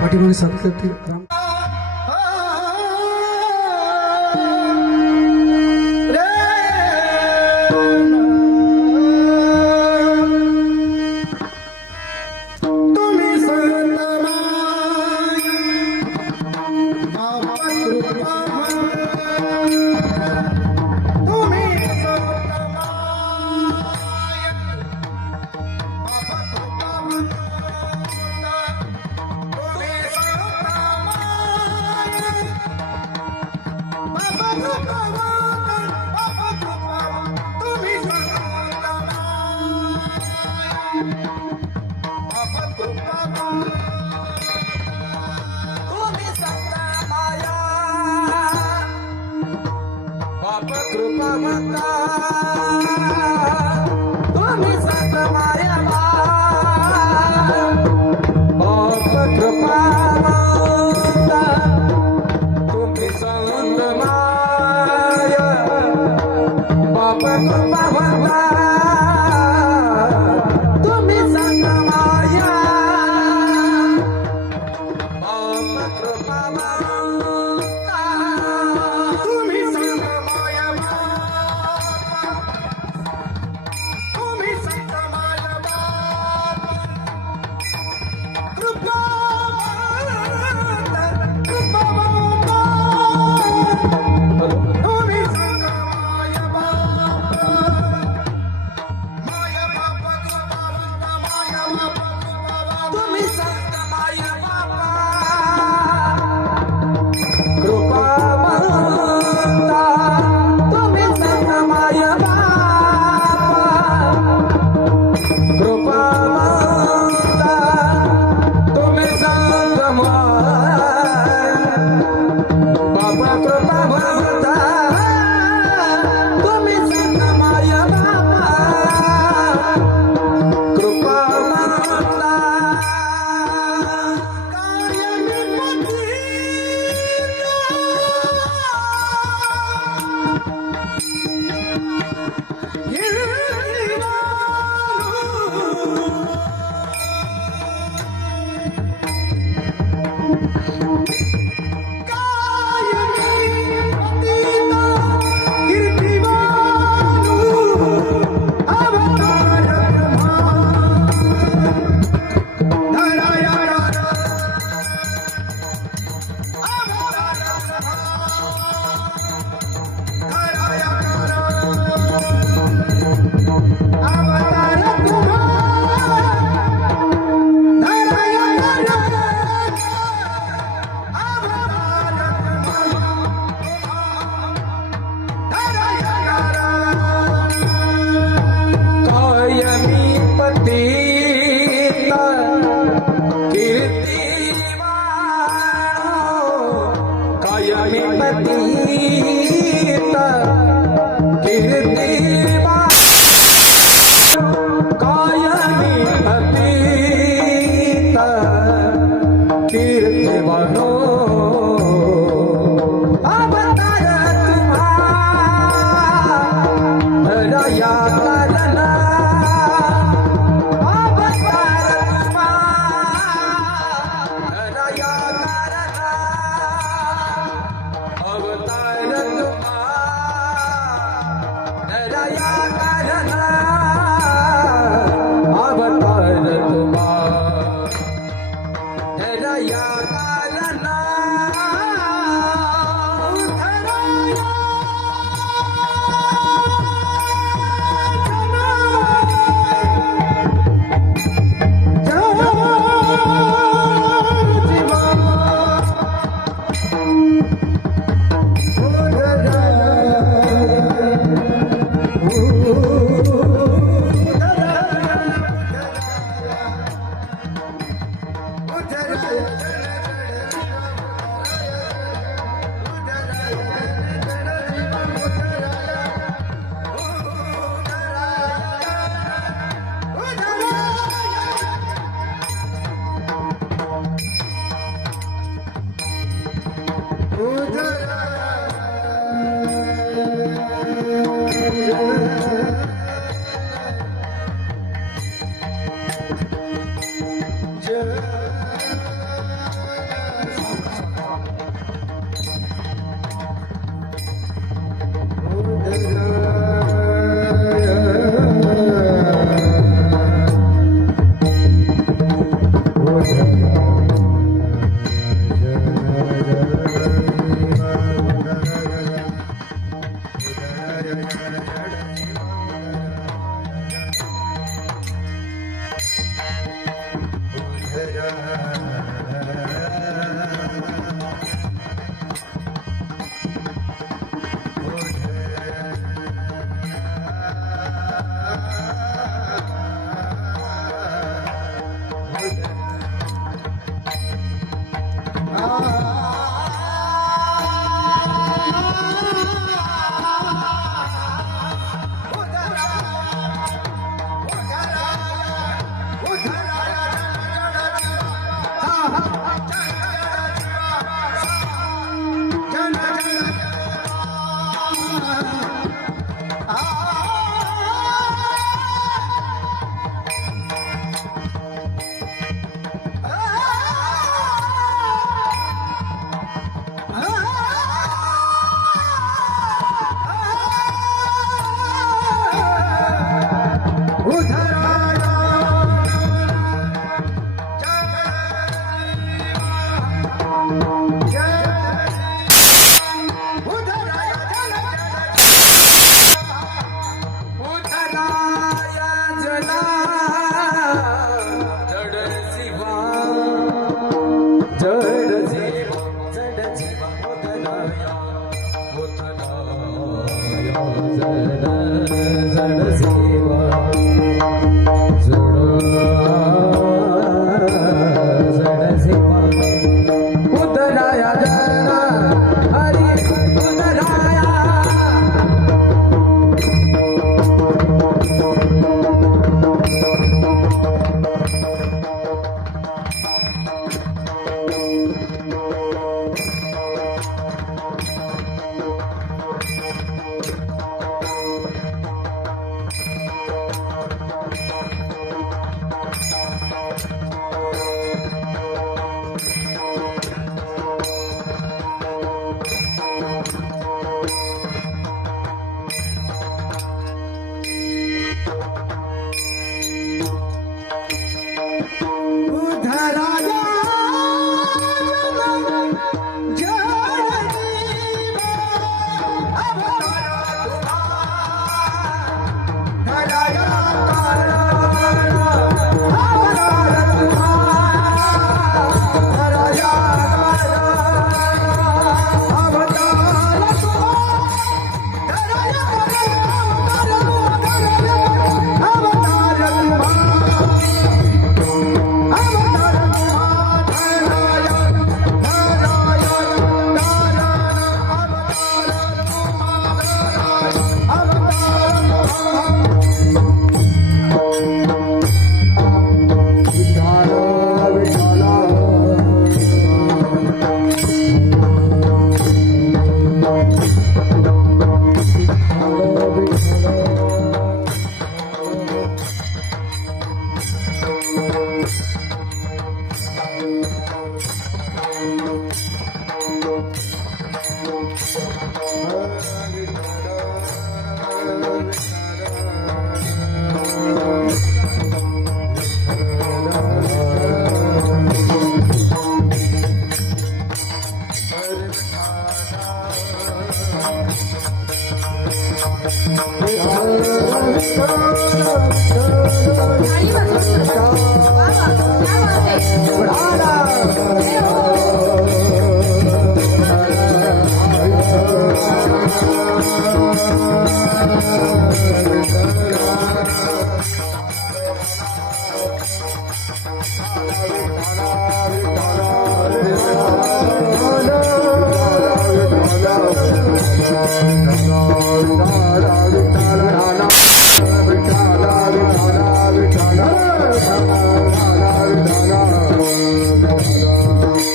पाठीमागे सातत्य राम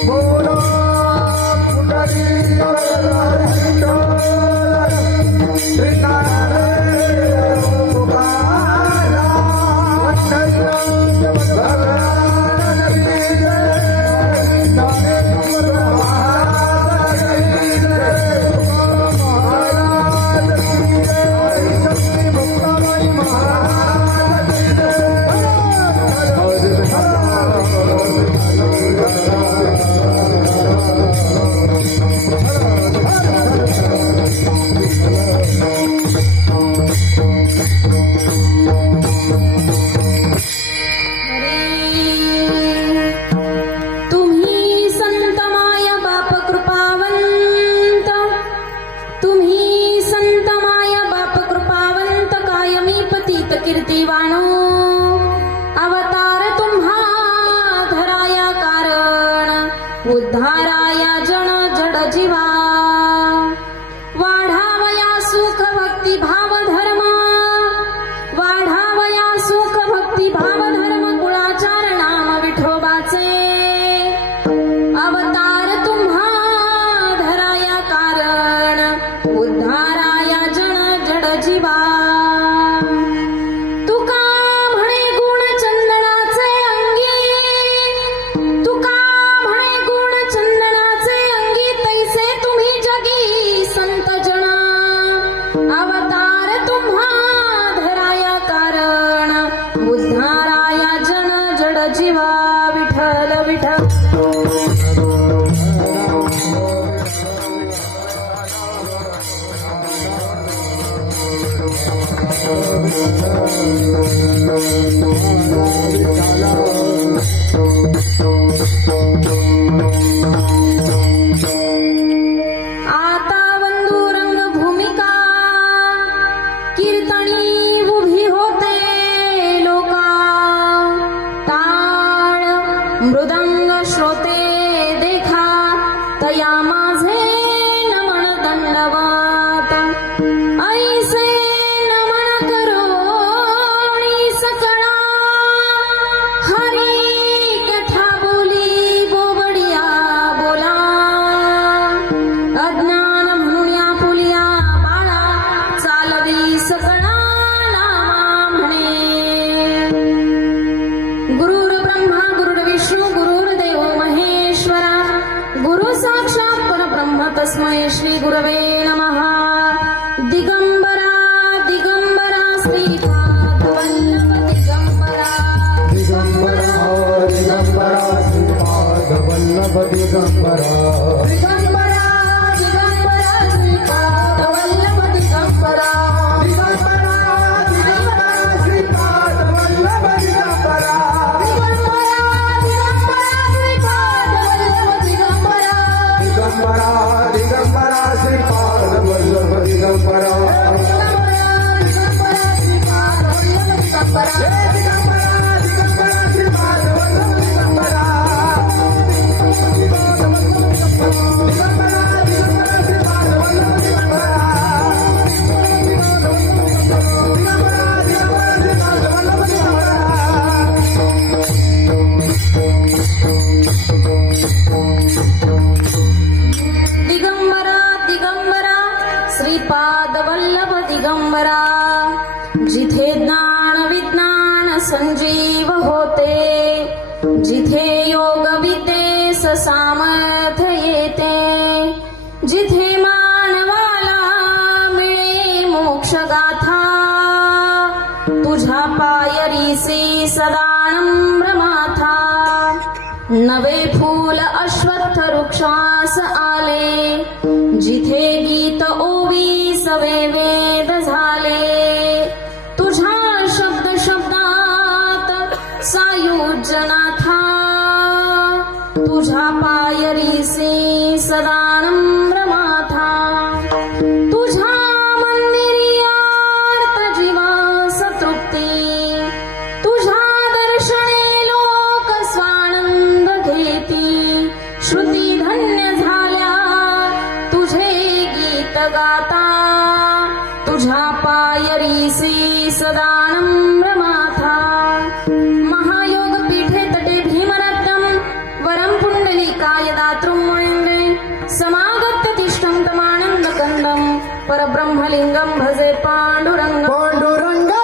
बोला पुंडरी जीवा वाढावया सुख भक्ती भाव धर्म वाढावया सुख भक्ती भाव धर्म कुळाचार नाम विठोबाचे अवतार तुम्हा धराया कारण उद्धाराया जन जड जीवा तुका म्हणे गुण चंदनाचे अंगी तुका म्हणे गुण चंदनाचे अंगी तैसे तुम्ही जगी संत जन अवतार तुम्हा धराया कारण उद्धाराया जन जड जीवा विठ्ठल विठ्ठल आता वंदू रंग भूमिका कीर्तनी उभी होते लोका टाळ मृदंग श्रोते देखा तया माझे नमन दंडवत ऐसे नमन करोणी सकळा हरी कथा बोली गोवडिया बोला अज्ञान म्हणून या फुलिया बाळा चालवी सकळा नामा म्हणे गुरुर ब्रह्मा गुरुर विष्णू गुरुर्देव महेश्वरा गुरु साक्षात परब्रह्म तस्मै श्री गुरवे नमः दिगंबरा दिगंबरा श्रीपाद वल्लभ दिगंबरा दिगंबरा दिगंबरा श्रीपाद वल्लभ दिगंबरा दिगंबरा दिगंबरा श्रीपाद वल्लभ दिगंबरा दिगंबरा दिगंबरा श्रीपाद वल्लभ दिगंबरा दिगंबरा दिगंबरा श्रीपाद वल्लभ दिगंबरा दिगंबरा दिगंबरा श्रीपाद वल्लभ दिगंबरा दिगंबरा दिगंबरा श्रीपाद वल्लभ दिगंबरा दिगंबरा दिगंबरा श्रीपाद वल्लभ दिगंबरा दिगंबरा दिगंबरा श्रीपाद वल्लभ दिगंबरा दिगंबरा दिगंबरा श्रीपाद वल्लभ दिगंबरा जिथे ज्ञान विज्ञान संजीव होते जिथे योग विद्येस सामर्थ्य येते जिथे मानवाला मिळे मोक्ष गाथा तुझ्या पायरीसी सदा नम्र माथा नवे फूल अश्वत्थ वृक्षास आले जिथे गीत ओवी सवे वेद झाले तुझ्या शब्द शब्दात सायुज्यनाथा तुझ्या पायरीसी सदा नम्र माथा तुझ्या मंदिरी आर्त जीवा संतृप्ती तुझ्या दर्शने लोक स्वानंद घेती श्रुती धन्य झाल्या तुझे गीत गाता तुझ्या पायरीसी सदा नम्र माथा महायोग पीठे तटे भीमरत्नम वरम पुंडलिकाय दातृम मुनीन्द्रे समागत्य तिष्ठं तमानंद कंदम परब्रह्मलिंगम भजे पांडुरंग पांडुरंग पांडुरंगा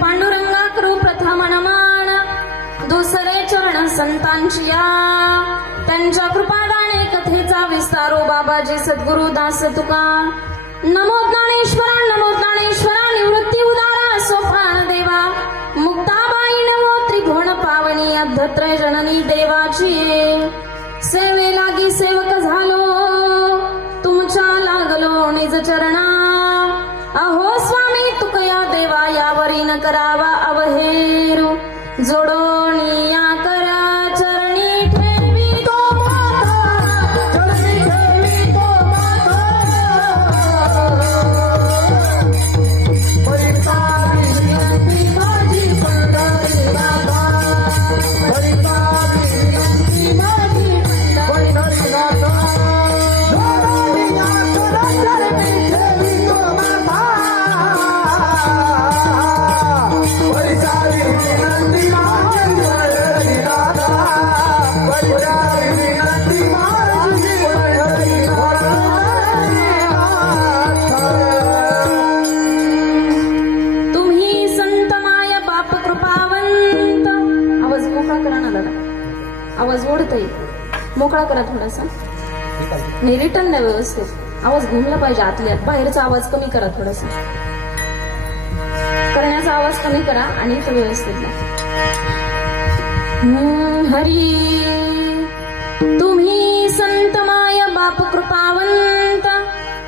पांडुरंगा करू प्रथम नमन दुसरे चरण संतांची या त्यांच्या कृपादाने कथेचा विस्तारो बाबाजी सद्गुरु दास तुका नमो ज्ञानेश्वरा निवृत्ती उदारा सोपान देवा मुक्ताबाई नमो त्रिभुवन पावनी अध्यत्र जननी देवाची सेवे लागी सेवक झालो तुमच्या लागलो निज चरणा अहो स्वामी तुकया देवा यावरी न करावा अवहेरू जोडोनी या करा चरणी ठेवी तो माता चरणी ठेवी तो माता परितारी विनंती माझी पंढरी नाथा परितारी विनंती माझी पंढरी नाथा जोडोनी या करा चरणी ठेवी तो माता परितारी विनंती माझी पंढरी नाथा परितारी विनंती माझी पंढरी नाथा तुम्ही संत माय बाप कृपावंत आवाज मोकळा करा ना दादा आवाज ओढतोय मोकळा करा थोडासा मी रिटर्न द्या व्यवस्थित आवाज घुमला पाहिजे आतल्यात बाहेरचा आवाज कमी करा थोडासा करण्याचा आवाज कमी करा आणि तो व्यवस्थित द्या हरी तुम्ही संत माय बाप कृपावंत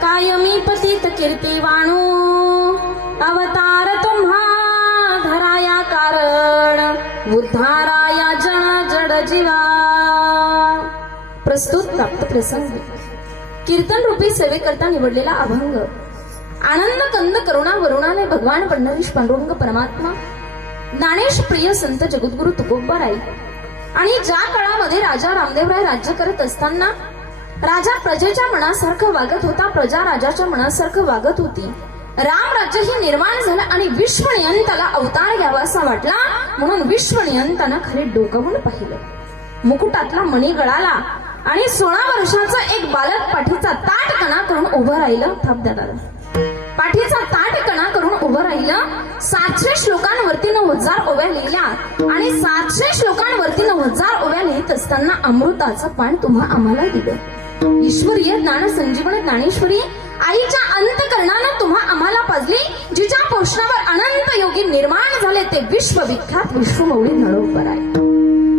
कायमी पतित कीर्ती वाणू अवतार तुम्हा धराया कारण उद्धाराया जन जड जीवा प्रस्तुत प्राप्त प्रसंग कीर्तन रूपी सेवेकरता निवडलेला अभंग आनंद कंद करुणा वरुणालय भगवान पंढरीश पांडुरंग परमात्मा ज्ञानेश प्रिय संत जगद्गुरु तुकोबाराई आणि ज्या काळामध्ये राजा रामदेवराय राज्य करत असताना राजा प्रजेच्या मनासारखं वागत होता प्रजा राजाच्या मनासारखं वागत होती राम राज्य हे निर्माण झालं आणि विश्वनियंताला अवतार घ्यावा असा वाटला म्हणून विश्वनियंतानं खाली डोकावून पाहिलं मुकुटातला मणी गळाला आणि 16 वर्षाचं एक बालक पाठीचा ताट कणा करून उभं राहिलं थाप द्या दादा पाठीचा ताट कणा करून उभं राहिलं 700 श्लोकांवरती 9000 ओव्या लिहिल्या आणि 700 श्लोकांवरती 9000 ओव्या लिहित असताना अमृताचं पान तुम्हा आम्हाला दिलं ईश्वरीय ज्ञान संजीवन ज्ञानेश्वरी आईच्या अंतकरणानं तुम्हा आम्हाला पाजली जिच्या पोषणावर अनंत योगी निर्माण झाले ते विश्वविख्यात विश्वमौली नळोबराय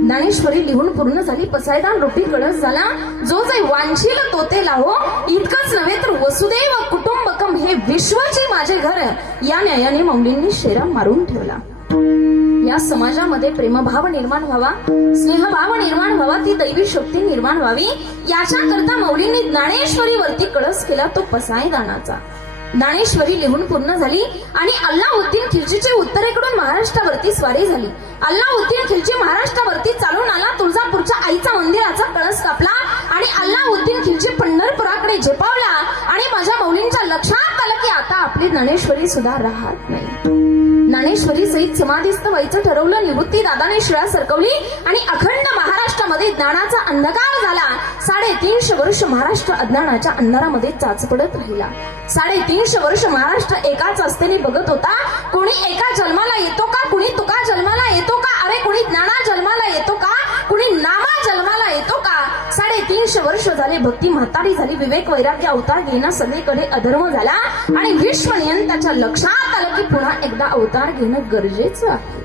ज्ञानेश्वरी लिहून पूर्ण झाली पसायदान रूपी कळस झाला जो जे वांछील तो ते लाहो इतकंच नव्हे तर वसुदैव कुटुंबकम हे विश्वची माझे घर या न्यायाने मौलींनी शेरा मारून ठेवला या समाजामध्ये प्रेमभाव निर्माण व्हावा स्नेहभाव निर्माण व्हावा ती दैवी शक्ती निर्माण व्हावी याच्याकरता मौलींनी ज्ञानेश्वरीवरती कळस केला तो पसायदानाचा ज्ञानेश्वरी लिहून पूर्ण झाली आणि अल्लाउद्दीन खिलजीची उत्तरेकडून महाराष्ट्रावरती स्वारी झाली अल्लाउद्दीन खिलजी महाराष्ट्रावरती चालून आला तुळजापूरच्या आईचा मंदिराचा कळस कापला आणि अल्लाउद्दीन खिलजी पंढरपुराकडे झेपावला आणि माझ्या मौलींच्या लक्षात आलं की आता आपली ज्ञानेश्वरी सुद्धा राहत नाही ज्ञानेश्वरी सहित समाधीस्थ व्हायचं ठरवलं निवृत्ती दादाने शिळा सरकवली आणि अखंड महाराष्ट्रामध्ये ज्ञानाचा अंधकार झाला 350 वर्ष महाराष्ट्र अज्ञानाच्या अंधारामध्ये चाच पडत राहिला 350 वर्ष महाराष्ट्र एकाच असतेने बघत होता कोणी एका जन्माला येतो का कुणी तुका जन्माला येतो का अरे कुणी ज्ञाना जन्माला येतो का कुणी नामा जन्माला येतो का 350 वर्ष झाले भक्ती म्हातारी झाली विवेक वैराग्य अवतार घेणं सगळीकडे अधर्म झाला आणि विश्वनियंताच्या लक्षात आलं की पुन्हा एकदा अवतार घेणं गरजेचं आहे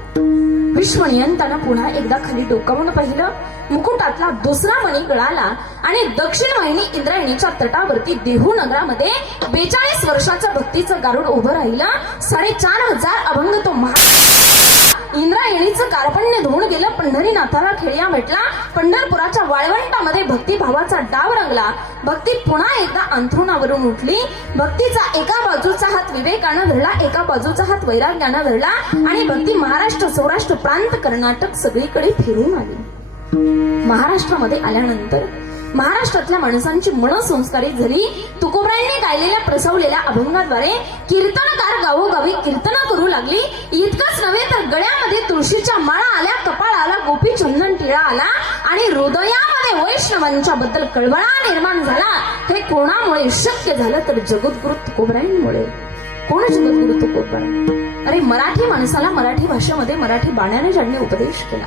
विश्वनियंतानं पुन्हा एकदा खाली डोकावून पाहिलं मुकुटातला दुसरा मणी गळाला आणि दक्षिण वाहिनी इंद्रायणीच्या तटावरती देहू नगरामध्ये 42 वर्षाचं भक्तीचं गारुड उभं राहिलं 4500 अभंग तो इंद्रायणीचं कार्पण्य धुवून गेलं. पंढरीनाथाला खेळ्या भेटला. पंढरपुराच्या वाळवंटामध्ये भक्तिभावाचा डाव रंगला. भक्ती पुन्हा एकदा अंथरुणावरून उठली. भक्तीचा एका बाजूचा हात विवेकानं धरला, एका बाजूचा हात वैराग्यानं धरला आणि भक्ती महाराष्ट्र, सौराष्ट्र, प्रांत, कर्नाटक सगळीकडे फिरून आली. महाराष्ट्रामध्ये आल्यानंतर महाराष्ट्रातल्या माणसांची मन संस्कारित झाली. तुकोबरायांनी गायलेल्या प्रसवलेल्या अभंगाद्वारे कीर्तनकार गावोगावी कीर्तन करू लागली. इतकंच नव्हे तर गळ्यामध्ये तुळशीच्या माळा आल्या, कपाळाला गोपी चंदन टिळा आला आणि हृदयामध्ये वैष्णवांच्या बद्दल कळवळा निर्माण झाला. हे कोणामुळे शक्य झालं तर जगद्गुरु तुकोबरायांमुळे. कोण जगद्गुरु तुकोबराय? अरे मराठी माणसाला मराठी भाषेमध्ये मराठी बाण्याने ज्यांनी उपदेश केला.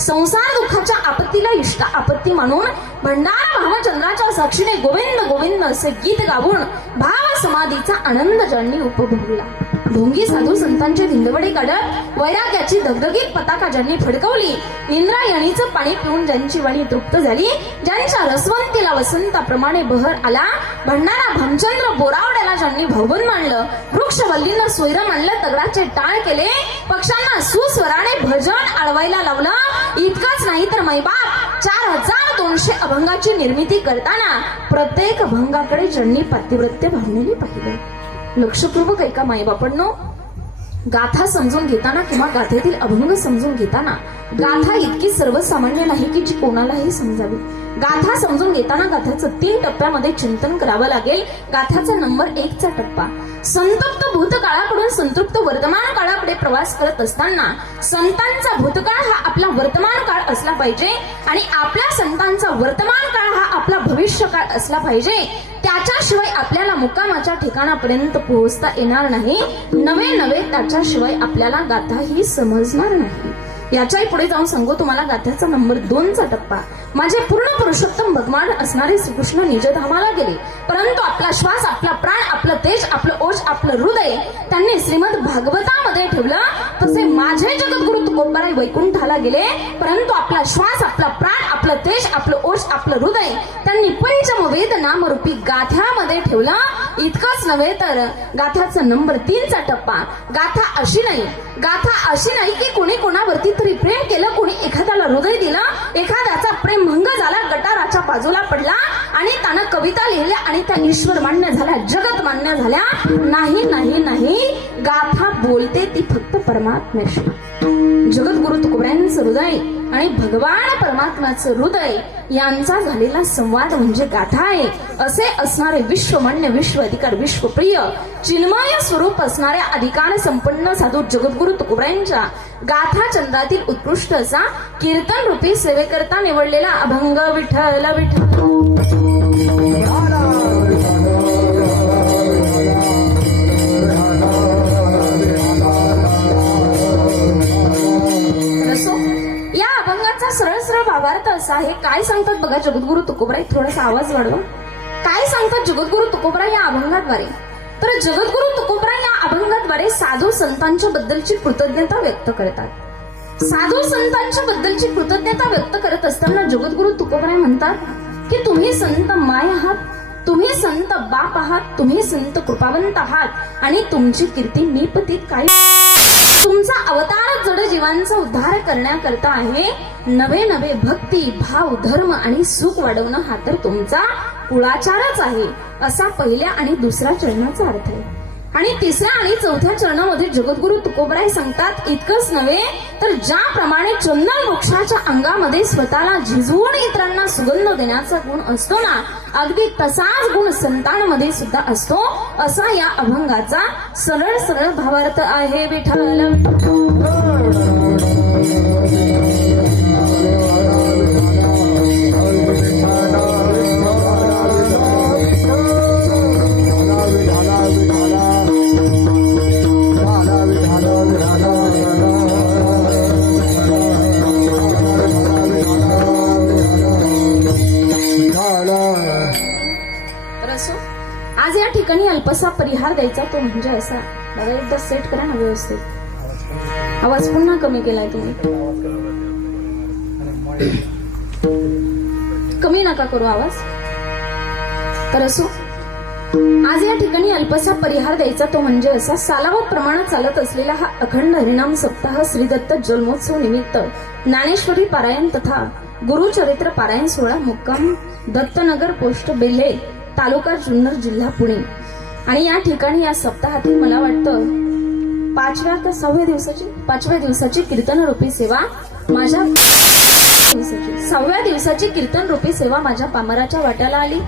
संसार दुःखाच्या आपत्तीला इष्ट आपत्ती मानून भंडारा भावचंद्राच्या साक्षीने गोविंद गोविंद असे गीत गाऊन भाव समाधीचा आनंद ज्यांनी उपभोगला. ढोंगी साधू संतांचे धिंडवडे काढत वैराग्याची धगधगीत पताका ज्यांनी फडकवली. इंद्रायणीचं पाणी पिऊन ज्यांची वाणी तृप्त झाली, ज्यांच्या रसवंतीला वसंताप्रमाणे बहर आला. भंडारा भामचंद्र बोरावड्याला ज्यांनी भावून मांडलं, वृक्षवल्लींना सोयरं मांडलं, दगडाचे टाळ केले, पक्षांना सुस्वराने भजन आळवायला लावलं. इतकंच नाही तर मैबाप 4200 अभंगाची निर्मिती करताना प्रत्येक अभंगाकडे ज्यांनी पातिव्रत्य भावनेने पाहिलं. लक्षपूर्वक ऐका मायबापांनो, गाथा समजून घेताना किंवा गाथेतील अभंग समजून घेताना गाथा इतकी सर्वसामान्य नाही की जी कोणालाही समजावी. गाथा समजून घेताना गाथाचं 3 टप्प्यामध्ये चिंतन करावं लागेल. गाथाचा नंबर 1 चा टप्पा, संतप्त भूतकाळाकडून संतृप्त वर्तमान काळाकडे प्रवास करत असताना संतांचा भूतकाळ हा आपला वर्तमान काळ असला पाहिजे आणि आपल्या संतांचा वर्तमान काळ हा आपला भविष्य काळ असला पाहिजे. त्याच्याशिवाय आपल्याला मुक्कामाच्या ठिकाणापर्यंत पोहोचता येणार नाही. नवे नवे त्याच्याशिवाय आपल्याला गाथा ही समजणार नाही. याच्याही पुढे जाऊन सांगू तुम्हाला गाथ्याचा नंबर 2 चा टप्पा. माझे पूर्ण पुरुषोत्तम भगवान असणारे श्रीकृष्ण निजधामाला गेले, परंतु आपला श्वास, आपला प्राण, आपलं तेज, आपलं ओज, आपलं हृदय त्यांनी श्रीमद भागवतामध्ये ठेवलं. तसे माझे जगद्गुरु तुकोबराय वैकुंठाला गेले, परंतु आपला श्वास, आपला प्राण, आपलं तेज, आपलं ओज, आपलं हृदय त्यांनी पंचमवेद नामरूपी गाथ्यामध्ये ठेवलं. इतकंच नव्हे तर गाथ्याचा नंबर 3 चा टप्पा. गाथा अशी नाही की कोणी कोणावरती तरी प्रेम केलं, कोणी एखाद्याला हृदय दिलं, एखाद्याचा प्रेम भंग झाला, गटाराच्या बाजूला पडला आणि त्यानं कविता लिहिल्या आणि त्या ईश्वर मान्य झाल्या, जगत मान्य झाल्या. नाही नाही नाही, गाथा बोलते ती फक्त परमात्म्याशी. जगद्गुरु तुकोबरायांचं हृदय आणि भगवान परमात्म्याचं हृदय यांचा झालेला संवाद म्हणजे गाथा आहे. असे असणारे विश्वमान्य, विश्व अधिकार, विश्वप्रिय, चिन्मय स्वरूप असणाऱ्या अधिकार संपन्न साधू जगद्गुरु तुकोबरायांच्या गाथा चंद्रातील उत्कृष्ट असा कीर्तन रूपी सेवेकरता निवडलेला अभंग विठ्ठल विठ्ठल. या अभंगाचा सरळ सरळ भावार्थ असा आहे. काय सांगतात बघा जगद्गुरु तुकोबराय, थोडासा आवाज वाढवा. काय सांगतात जगद्गुरु तुकोबराय या अभंगाद्वारे? तर जगद्गुरु तुकोबराय या अभंगाद्वारे साधू संतांच्या बद्दलची कृतज्ञता व्यक्त करतात. साधू संतांच्या बद्दलची कृतज्ञता व्यक्त करत असताना जगद्गुरु तुकोबराय म्हणतात की तुम्ही संत माय आहात, तुम्ही संत बाप आहात, तुम्ही संत कृपावंत आहात आणि तुमची कीर्ती निपतीत काय. तुमचा अवतार जड जीवांचा उद्धार करण्याकरता आहे. नवे नवे भक्ती, भाव, धर्म आणि सुख वाढवणं हा तर तुमचा कुळाचारच आहे, असा पहिल्या आणि दुसऱ्या चरणाचा अर्थ आहे. आणि तिसऱ्या आणि चौथ्या चरणामध्ये जगद्गुरु तुकोबराय सांगतात इतकंच नव्हे तर ज्याप्रमाणे चंदन वृक्षाच्या अंगामध्ये स्वतःला झिजवून इतरांना सुगंध देण्याचा गुण असतो ना, अगदी तसाच गुण संतांमध्ये सुद्धा असतो, असा या अभंगाचा सरळ सरळ भावार्थ आहे. विठ्ठल आज या ठिकाणी अल्पसा परिहार द्यायचा तो म्हणजे असा. बघा एकदा सेट करा ना व्यवस्थित. आवाज पुन्हा कमी केलाय तुम्ही, कमी नका करू आवाज. तर असो, आज या ठिकाणी अल्पसा परिहार द्यायचा, तो म्हणजे असा. सालावत प्रमाणात चालत असलेला हा अखंड हरिनाम सप्ताह श्री दत्त जन्मोत्सव निमित्त ज्ञानेश्वरी पारायण तथा गुरुचरित्र पारायण सोहळा मुक्काम दत्तनगर पोस्ट बेल्हे तालुका जुन्नर जिल्हा पुणे. आणि या ठिकाणी या सप्ताहातील मला वाटतं 5व्या का 6व्या दिवसाची 5व्या दिवसाची कीर्तन रूपी सेवा माझ्या 6व्या दिवसाची कीर्तन रूपी सेवा माझ्या पामराच्या वाट्याला आली.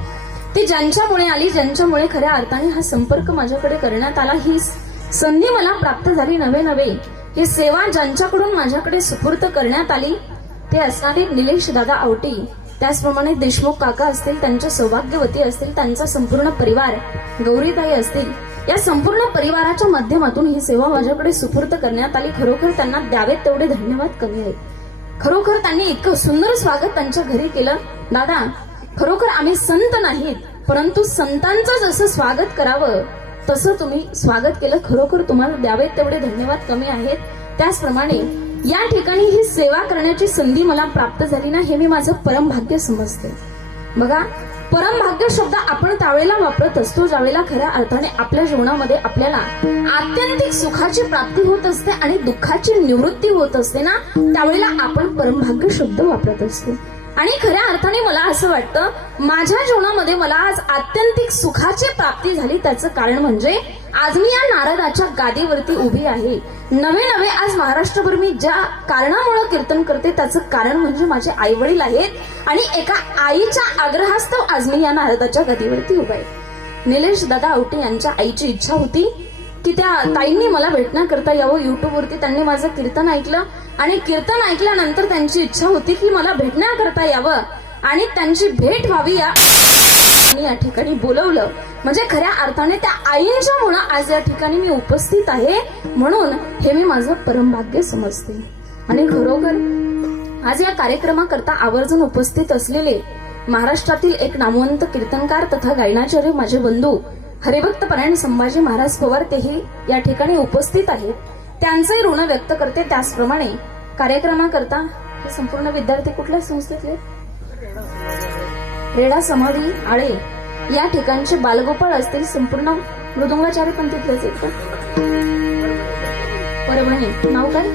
ती ज्यांच्यामुळे आली, ज्यांच्यामुळे खऱ्या अर्थाने हा संपर्क माझ्याकडे करण्यात आला, ही संधी मला प्राप्त झाली. नवे ही सेवा ज्यांच्याकडून माझ्याकडे सुपूर्त करण्यात आली ते असणारे निलेश दादा आवटी, त्याचप्रमाणे देशमुख काका असतील, त्यांच्या सौभाग्यवती असतील, त्यांचा संपूर्ण परिवार, गौरीताई असतील, या संपूर्ण परिवाराच्या माध्यमातून ही सेवा माझ्याकडे सुपूर्त करण्यात आली. खरोखर त्यांना द्यावेत तेवढे धन्यवाद कमी आहेत. खरोखर त्यांनी इतकं सुंदर स्वागत त्यांच्या घरी केलं. दादा, खरोखर आम्ही संत नाहीत, परंतु संतांचं जसं स्वागत करावं तसं तुम्ही स्वागत केलं. खरोखर तुम्हाला द्यावेत तेवढे धन्यवाद कमी आहेत. त्याचप्रमाणे या ठिकाणी ही सेवा करण्याची संधी मला प्राप्त झाली ना, हे मी माझं परमभाग्य समजते. बघा, परमभाग्य शब्द आपण त्यावेळेला वापरत असतो ज्यावेळेला खऱ्या अर्थाने आपल्या जीवनामध्ये आपल्याला आत्यंतिक सुखाची प्राप्ती होत असते आणि दुःखाची निवृत्ती होत असते ना, त्यावेळेला आपण परमभाग्य शब्द वापरत असतो. आणि खऱ्या अर्थाने मला असं वाटतं, माझ्या जीवनामध्ये मला आज आत्यंतिक सुखाची प्राप्ती झाली. त्याचं कारण म्हणजे आज मी या नारदाच्या गादीवरती उभी आहे. नवे आज महाराष्ट्रभर मी ज्या कारणामुळे कीर्तन करते त्याचं कारण म्हणजे माझे आई वडील आहेत आणि एका आईच्या आग्रहास्तव आज मी या नारदाच्या गादीवरती उभा आहे. निलेश दादा आवटे यांच्या आईची इच्छा होती की त्या ताईंनी मला भेटण्याकरता यावं. युट्यूबवरती त्यांनी माझं कीर्तन ऐकलं आणि कीर्तन ऐकल्यानंतर त्यांची इच्छा होती की मला भेटण्याकरता यावं आणि त्यांची भेट व्हावी. या ठिकाणी बोलवलं म्हणजे खऱ्या अर्थाने त्या आईंच्या मुळे आज या ठिकाणी मी उपस्थित आहे, म्हणून हे मी माझं परमभाग्य समजते. आणि खरोखर आज या कार्यक्रमाकरता आवर्जून उपस्थित असलेले महाराष्ट्रातील एक नामवंत कीर्तनकार तथा गायनाचार्य माझे बंधू हरिभक्त परायण संभाजी महाराज पवार, तेही या ठिकाणी उपस्थित आहेत. त्यांचे ऋण व्यक्त करते. त्याचप्रमाणे कार्यक्रमाकरता हे संपूर्ण विद्यार्थी कुठल्या संस्थेतले? रेडा समाधी आळे या ठिकाणचे बालगोपाळ असतील. संपूर्ण मृदुंगाचार्य पण तिथलेच आहेत का? परभणी नाव काय?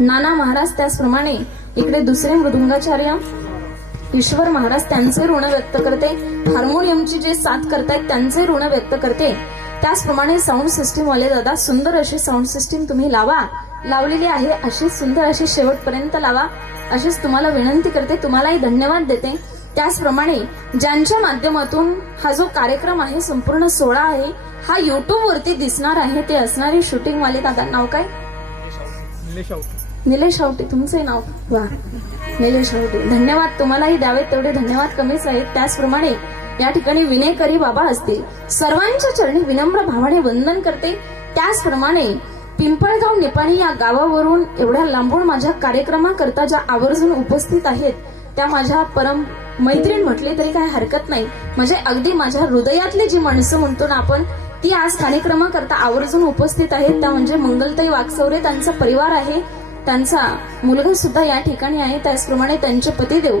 नाना महाराज. त्याचप्रमाणे इकडे दुसरे मृदुंगाचार्य ईश्वर महाराज, त्यांचे ऋण व्यक्त करते. हार्मोनियमची जे साथ करतायत त्यांचे ऋण व्यक्त करते. त्याचप्रमाणे साऊंड सिस्टीम वाले दादा, सुंदर अशी साऊंड सिस्टीम तुम्ही लावलेली आहे, अशी सुंदर अशी शेवटपर्यंत लावा, अशीच तुम्हाला विनंती करते. तुम्हालाही धन्यवाद देते. त्याचप्रमाणे ज्यांच्या माध्यमातून हा जो कार्यक्रम आहे, संपूर्ण सोहळा आहे, हा युट्यूब वरती दिसणार आहे, ते असणारे शूटिंग वाले दादा, नाव काय? निलेश आवटे. तुमचे नाव? वा, निलेश आवटे. धन्यवाद. तुम्हालाही द्यावेत तेवढे धन्यवाद कमीच आहेत. त्याचप्रमाणे या ठिकाणी विनेकरी बाबा असतील, सर्वांच्या चरणी विनम्र भावाने वंदन करते. त्याचप्रमाणे पिंपळगाव निपाणी या गावावरून एवढ्या लांबून माझ्या कार्यक्रमाकरता ज्या आवर्जून उपस्थित आहेत त्या माझ्या परम मैत्रीण म्हटली तरी काही हरकत नाही. म्हणजे अगदी माझ्या हृदयातली जी माणसं म्हणतो ना आपण, ती आज कार्यक्रमाकरता आवर्जून उपस्थित आहेत. त्या म्हणजे मंगलताई वाकसवरे, त्यांचा परिवार आहे, त्यांचा मुलगा सुद्धा या ठिकाणी आहे. त्याचप्रमाणे त्यांचे पतिदेव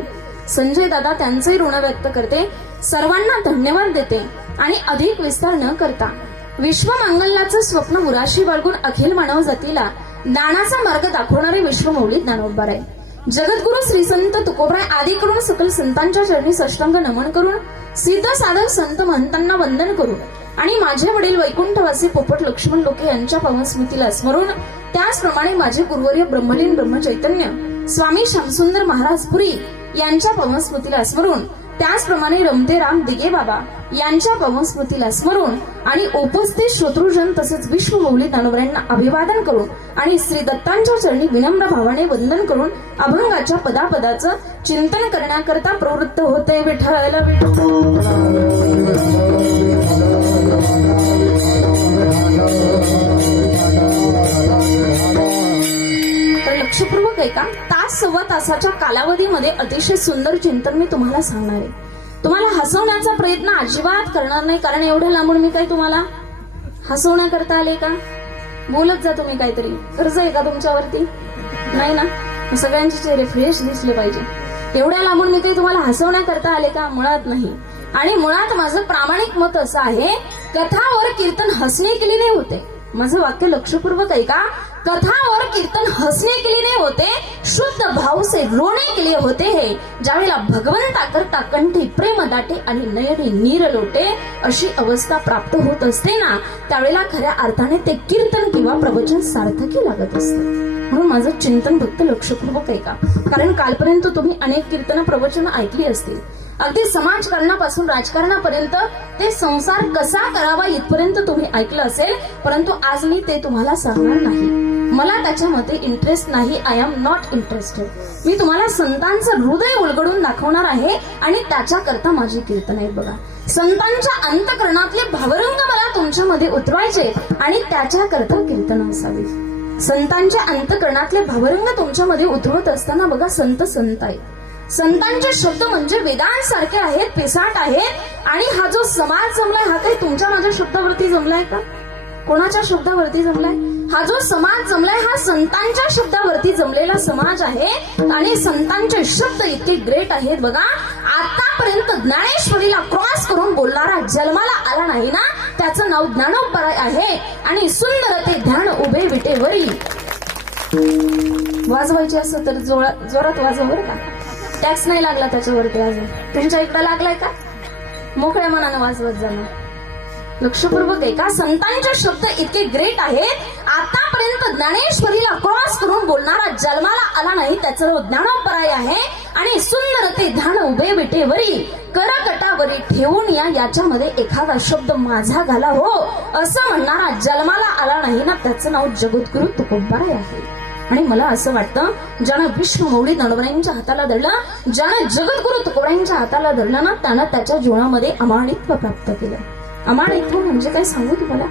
संजय दादा, त्यांचंही ऋण व्यक्त करते. सर्वांना धन्यवाद देते. आणि अधिक विस्तार न करता विश्वमंगलाचं स्वप्न मुराशी बाळगून अखिल मानव जातीला दानाचा मार्ग दाखवणारे विश्वमौली ज्ञानोबा आहे. जगद्गुरु श्री संत तुकोबराय आदीकडून सकल संतांच्या चरणी साष्टांग नमन करून, सिद्ध साधक संत महंतांना वंदन करून आणि माझे वडील वैकुंठवासी पोपट लक्ष्मण लोके यांच्या पावन स्मृतीला स्मरून, त्याचप्रमाणे माझे गुरुवर्य ब्रह्मलीन ब्रह्मचैतन्य स्वामी श्यामसुंदर महाराज पुरी यांच्या पावन स्मृतीला स्मरून, त्याचप्रमाणे रमतेराम दिगे बाबा यांच्या पावन स्मृतीला स्मरून आणि उपस्थित श्रोतृजन तसेच विश्वमौली ज्ञानोबरायांना अभिवादन करून आणि श्री दत्तांच्या चरणी विनम्र भावाने वंदन करून अभंगाच्या पदापदाचं चिंतन करण्याकरता प्रवृत्त होते. विठ्ठल तर लक्षपूर्वक ऐका. तास सव्वा तासाच्या कालावधीमध्ये अतिशय सुंदर चिंतन मी तुम्हाला सांगणार आहे. तुम्हाला हसवण्याचा प्रयत्न अजिबात करणार नाही, कारण एवढ्या लांबून मी काही तुम्हाला हसवण्याकरता आले का? बोलत जा तुम्ही काहीतरी. कर्ज आहे का तुमच्यावरती? नाही ना? सगळ्यांचे चेहरे फ्रेश दिसले पाहिजे. एवढ्या लांबून मी काही तुम्हाला हसवण्याकरता आले का? मुळात नाही. आणि मुळात माझं प्रामाणिक मत असं आहे, कथावर कीर्तन हसणे केलीने होते. माझं वाक्य लक्षपूर्वक ऐका. कथावर कीर्तन हसणे केलीने होते, शुद्ध भाव से रोणे केले होते हे. ज्यावेळेला भगवंता करता कंठी प्रेम दाटे आणि नयने नीर लोटे अशी अवस्था प्राप्त होत असते ना, त्यावेळेला खऱ्या अर्थाने ते कीर्तन किंवा प्रवचन सार्थकी लागत असतं. म्हणून माझं चिंतन फक्त लक्षपूर्वक ऐका. कारण कालपर्यंत तुम्ही अनेक कीर्तन प्रवचन ऐकली असतील. अगदी समाजकारणापासून राजकारणापर्यंत ते संसार कसा करावा इथपर्यंत तुम्ही ऐकलं असेल. परंतु आज मी ते तुम्हाला सांगणार नाही. मला त्याच्यामध्ये इंटरेस्ट नाही. I am not interested. मी तुम्हाला संतांचं हृदय उलगडून दाखवणार आहे आणि त्याच्याकरता माझी कीर्तन आहेत. बघा, संतांच्या अंतकरणातले भावरंग मला तुमच्यामध्ये उतरवायचे आणि त्याच्याकरता कीर्तन असावी. संतांच्या अंतकरणातले भावरंग तुमच्यामध्ये उतरवत असताना बघा, संत संत आहे. संतांचे शब्द म्हणजे वेदांसारखे आहेत, पिसाट आहेत. आणि हा जो समाज जमलाय हा काही तुमच्या माझ्या शब्दावरती जमलाय का? कोणाच्या शब्दावरती जमलाय? हा जो समाज जमलाय हा संतांच्या शब्दावरती जमलेला समाज आहे. आणि संतांचे शब्द इतके ग्रेट आहेत. बघा, आतापर्यंत ज्ञानेश्वरीला क्रॉस करून बोलणारा जन्माला आला नाही ना, त्याचं नाव ज्ञानोबराय आहे. आणि सुंदर ते ध्यान उभे विटेवरी. वाजवायचे असं तर जोरात वाजव बरं का. टॅक्स नाही लागला त्याच्यावरती अजून. तुमच्या इकडे लागलाय का? मोकळ्या मनानं वाजवत जाणं. लक्षपूर्वक आहे का? संतांचे शब्द इतके ग्रेट आहेत. आतापर्यंत ज्ञानेश्वरीला क्रॉस करून बोलणारा जन्माला आला नाही, त्याचं ज्ञानोबराय आहे. आणि सुंदर ते ध्यान उभे विटेवरी करकटावरी ठेवून याच्यामध्ये एखादा शब्द माझा घाला हो असं म्हणणारा जन्माला आला नाही ना, त्याचं नाव जगद्गुरु तुकोबाराय आहे. आणि मला असं वाटतं, ज्यानं विश्वमौली ज्ञानोबरायांच्या हाताला धरलं, ज्यानं जगद्गुरु तुकोबारायांच्या हाताला धरलं ना, त्यानं त्याच्या जीवनामध्ये अमानित्व प्राप्त केलं. अमानित्व म्हणजे काय सांगू तुम्हाला?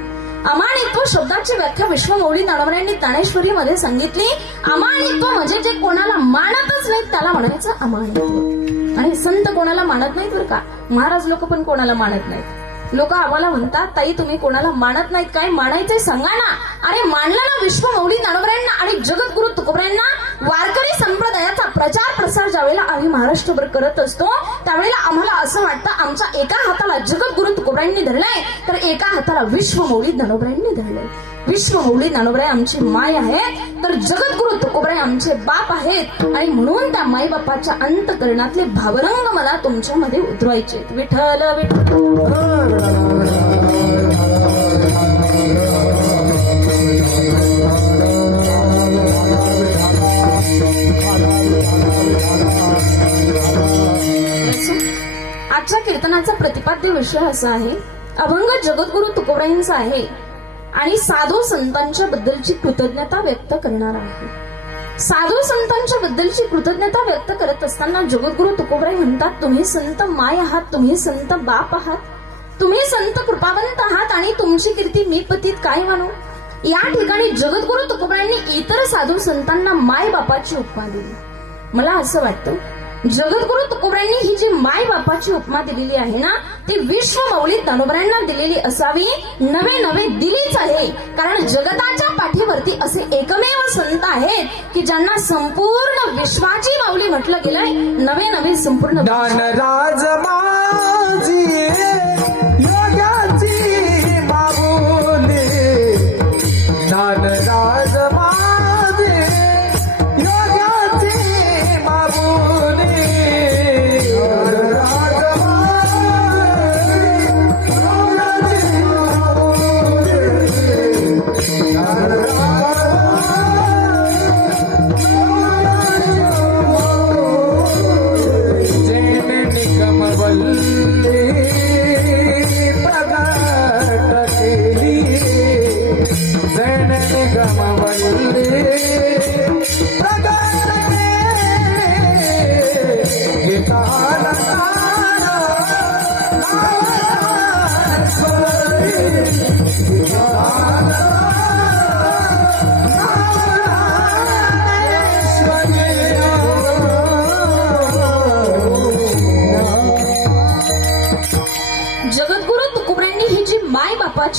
अमानित्व शब्दाची व्याख्या विश्वमौली ज्ञानोबरायांनी ज्ञानेश्वरीमध्ये सांगितली. अमानित्व म्हणजे जे कोणाला मानतच नाहीत त्याला म्हणायचं अमानित्व. आणि संत कोणाला मानत नाहीत बरं का. महाराज लोक पण कोणाला मानत नाहीत. लोक आम्हाला म्हणतात, ताई तुम्ही कोणाला मानत नाहीत, काय मानायचंय सांगा ना. अरे मानलं ना विश्वमौली ज्ञानोबरायांना आणि जगद्गुरु तुकोबारायांना. वारकरी संप्रदायाचा प्रचार प्रसार ज्यावेळेला आम्ही महाराष्ट्रभर करत असतो त्यावेळेला आम्हाला असं वाटतं, आमच्या एका हाताला जगद्गुरु तुकोबारायांनी धरलंय तर एका हाताला विश्वमौली ज्ञानोबरायांनी धरलंय. विश्वमौली ज्ञानोबराय आमची माय आहे तर जगद्गुरु तुकोबाराय आमचे बाप आहेत. आणि म्हणून त्या माई बापाच्या अंतकरणातले भावरंग मला तुमच्यामध्ये उतरवायचे. विठ्ठल विठ्ठल. आजच्या कीर्तनाचा प्रतिपाद्य विषय असा आहे, अभंग जगद्गुरु तुकोबारायांचा आहे आणि साधू संतांच्या बद्दलची कृतज्ञता व्यक्त करणार आहे. साधू संतांच्या बद्दलची कृतज्ञता व्यक्त करत असताना जगद्गुरु तुकोबाराय म्हणतात, तुम्ही संत माय आहात, तुम्ही संत बाप आहात, तुम्ही संत कृपावंत आहात आणि तुमची कीर्ती मी पतीत काय मानू. या ठिकाणी जगद्गुरु तुकोबारायांनी इतर साधू संतांना माय बापाची उपमा दिली. मला असं वाटतं, जगद्गुरु तुकोबारायांनी ही जी माय बापाची उपमा दिलेली आहे ना, ती विश्वमौली ज्ञानोबरायांना दिलेली असावी. नवे दिलीच आहे. कारण जगताच्या पाठीवरती असे एकमेव संत आहेत की ज्यांना संपूर्ण विश्वाची माऊली म्हटलं गेलंय. नवे संपूर्ण ज्ञानराज माझी योगाची माऊली. ज्ञानराज माझी योगाची माऊली.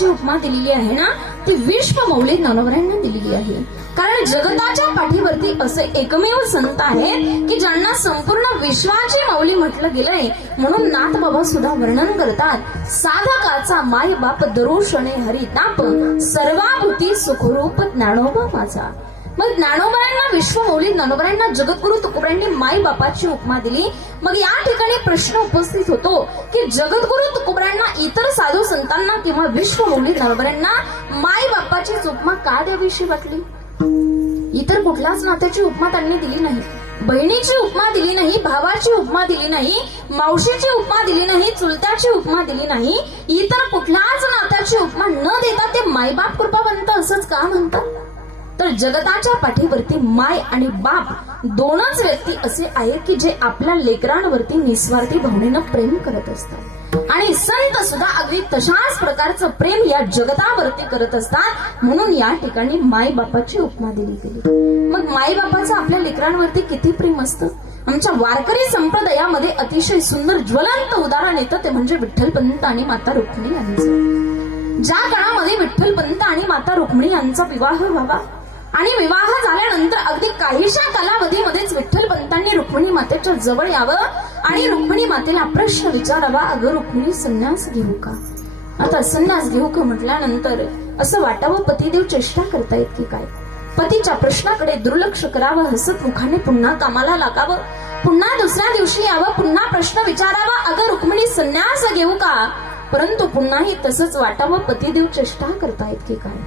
बापाची उपमा दिलेली आहे ना ती विश्वमौली ज्ञानोबरांना दिलेली आहे. कारण जगताच्या पाठीवरती असे एकमेव संत आहेत की ज्यांना संपूर्ण विश्वाची माऊली म्हटलं गेलंय. म्हणून नाथ बाबा सुद्धा वर्णन करतात, साधकाचा माय बाप दरोषणे हरिताप, सर्वाभूती सुखरूप ज्ञानोबा माझा. मग ज्ञानोबरांना विश्वमौली ज्ञानोबरांना जगद्गुरु तुकोबरांनी माई बापाची उपमा दिली. मग या ठिकाणी प्रश्न उपस्थित होतो की जगद्गुरु तुकोबरांना इतर साधू संतांना किंवा विश्वमौली ज्ञानोबरांना माई बापाची उपमा का द्यावीशी वाटली? इतर कुठल्याच नात्याची उपमा त्यांनी दिली नाही. बहिणीची उपमा दिली नाही, भावाची उपमा दिली नाही, मावशीची उपमा दिली नाही, चुलत्याची उपमा दिली नाही. इतर कुठल्याच नात्याची उपमा न देता ते मायबाप कृपावंत असंच का म्हणतात? तर जगताच्या पाठीवरती माय आणि बाप दोनच व्यक्ती असे आहेत की जे आपल्या लेकरांवरती निस्वार्थी भावनेनं प्रेम करत असतात. आणि संत सुद्धा अगदी तशाच प्रकारचं प्रेम या जगतावरती करत असतात. म्हणून या ठिकाणी माय बापाची उपमा दिली गेली. मग माय बापाचं आपल्या लेकरांवरती किती प्रेम असतं? आमच्या वारकरी संप्रदायामध्ये अतिशय सुंदर ज्वलंत उदाहरण येतं ते म्हणजे विठ्ठलपंत आणि माता रुक्मिणी यांचं. ज्या काळामध्ये विठ्ठलपंत आणि माता रुक्मिणी यांचा विवाह व्हावा आणि विवाह झाल्यानंतर अगदी काहीशा कालावधीमध्येच विठ्ठलपंतांनी रुक्मिणी मातेच्या जवळ यावं आणि रुक्मिणी मातेला प्रश्न विचारावा, अगं रुक्मिणी संन्यास घेऊ का? आता संन्यास घेऊ का म्हटल्यानंतर असं वाटावं पतिदेव चेष्टा करतायत की काय? पतीच्या प्रश्नाकडे दुर्लक्ष करावं, हसत मुखाने पुन्हा कामाला लागावं, पुन्हा दुसऱ्या दिवशी यावं, पुन्हा प्रश्न विचारावा, अगं रुक्मिणी संन्यास घेऊ का? परंतु पुन्हाही तसंच वाटावं पतिदेव चेष्टा करतायत की काय?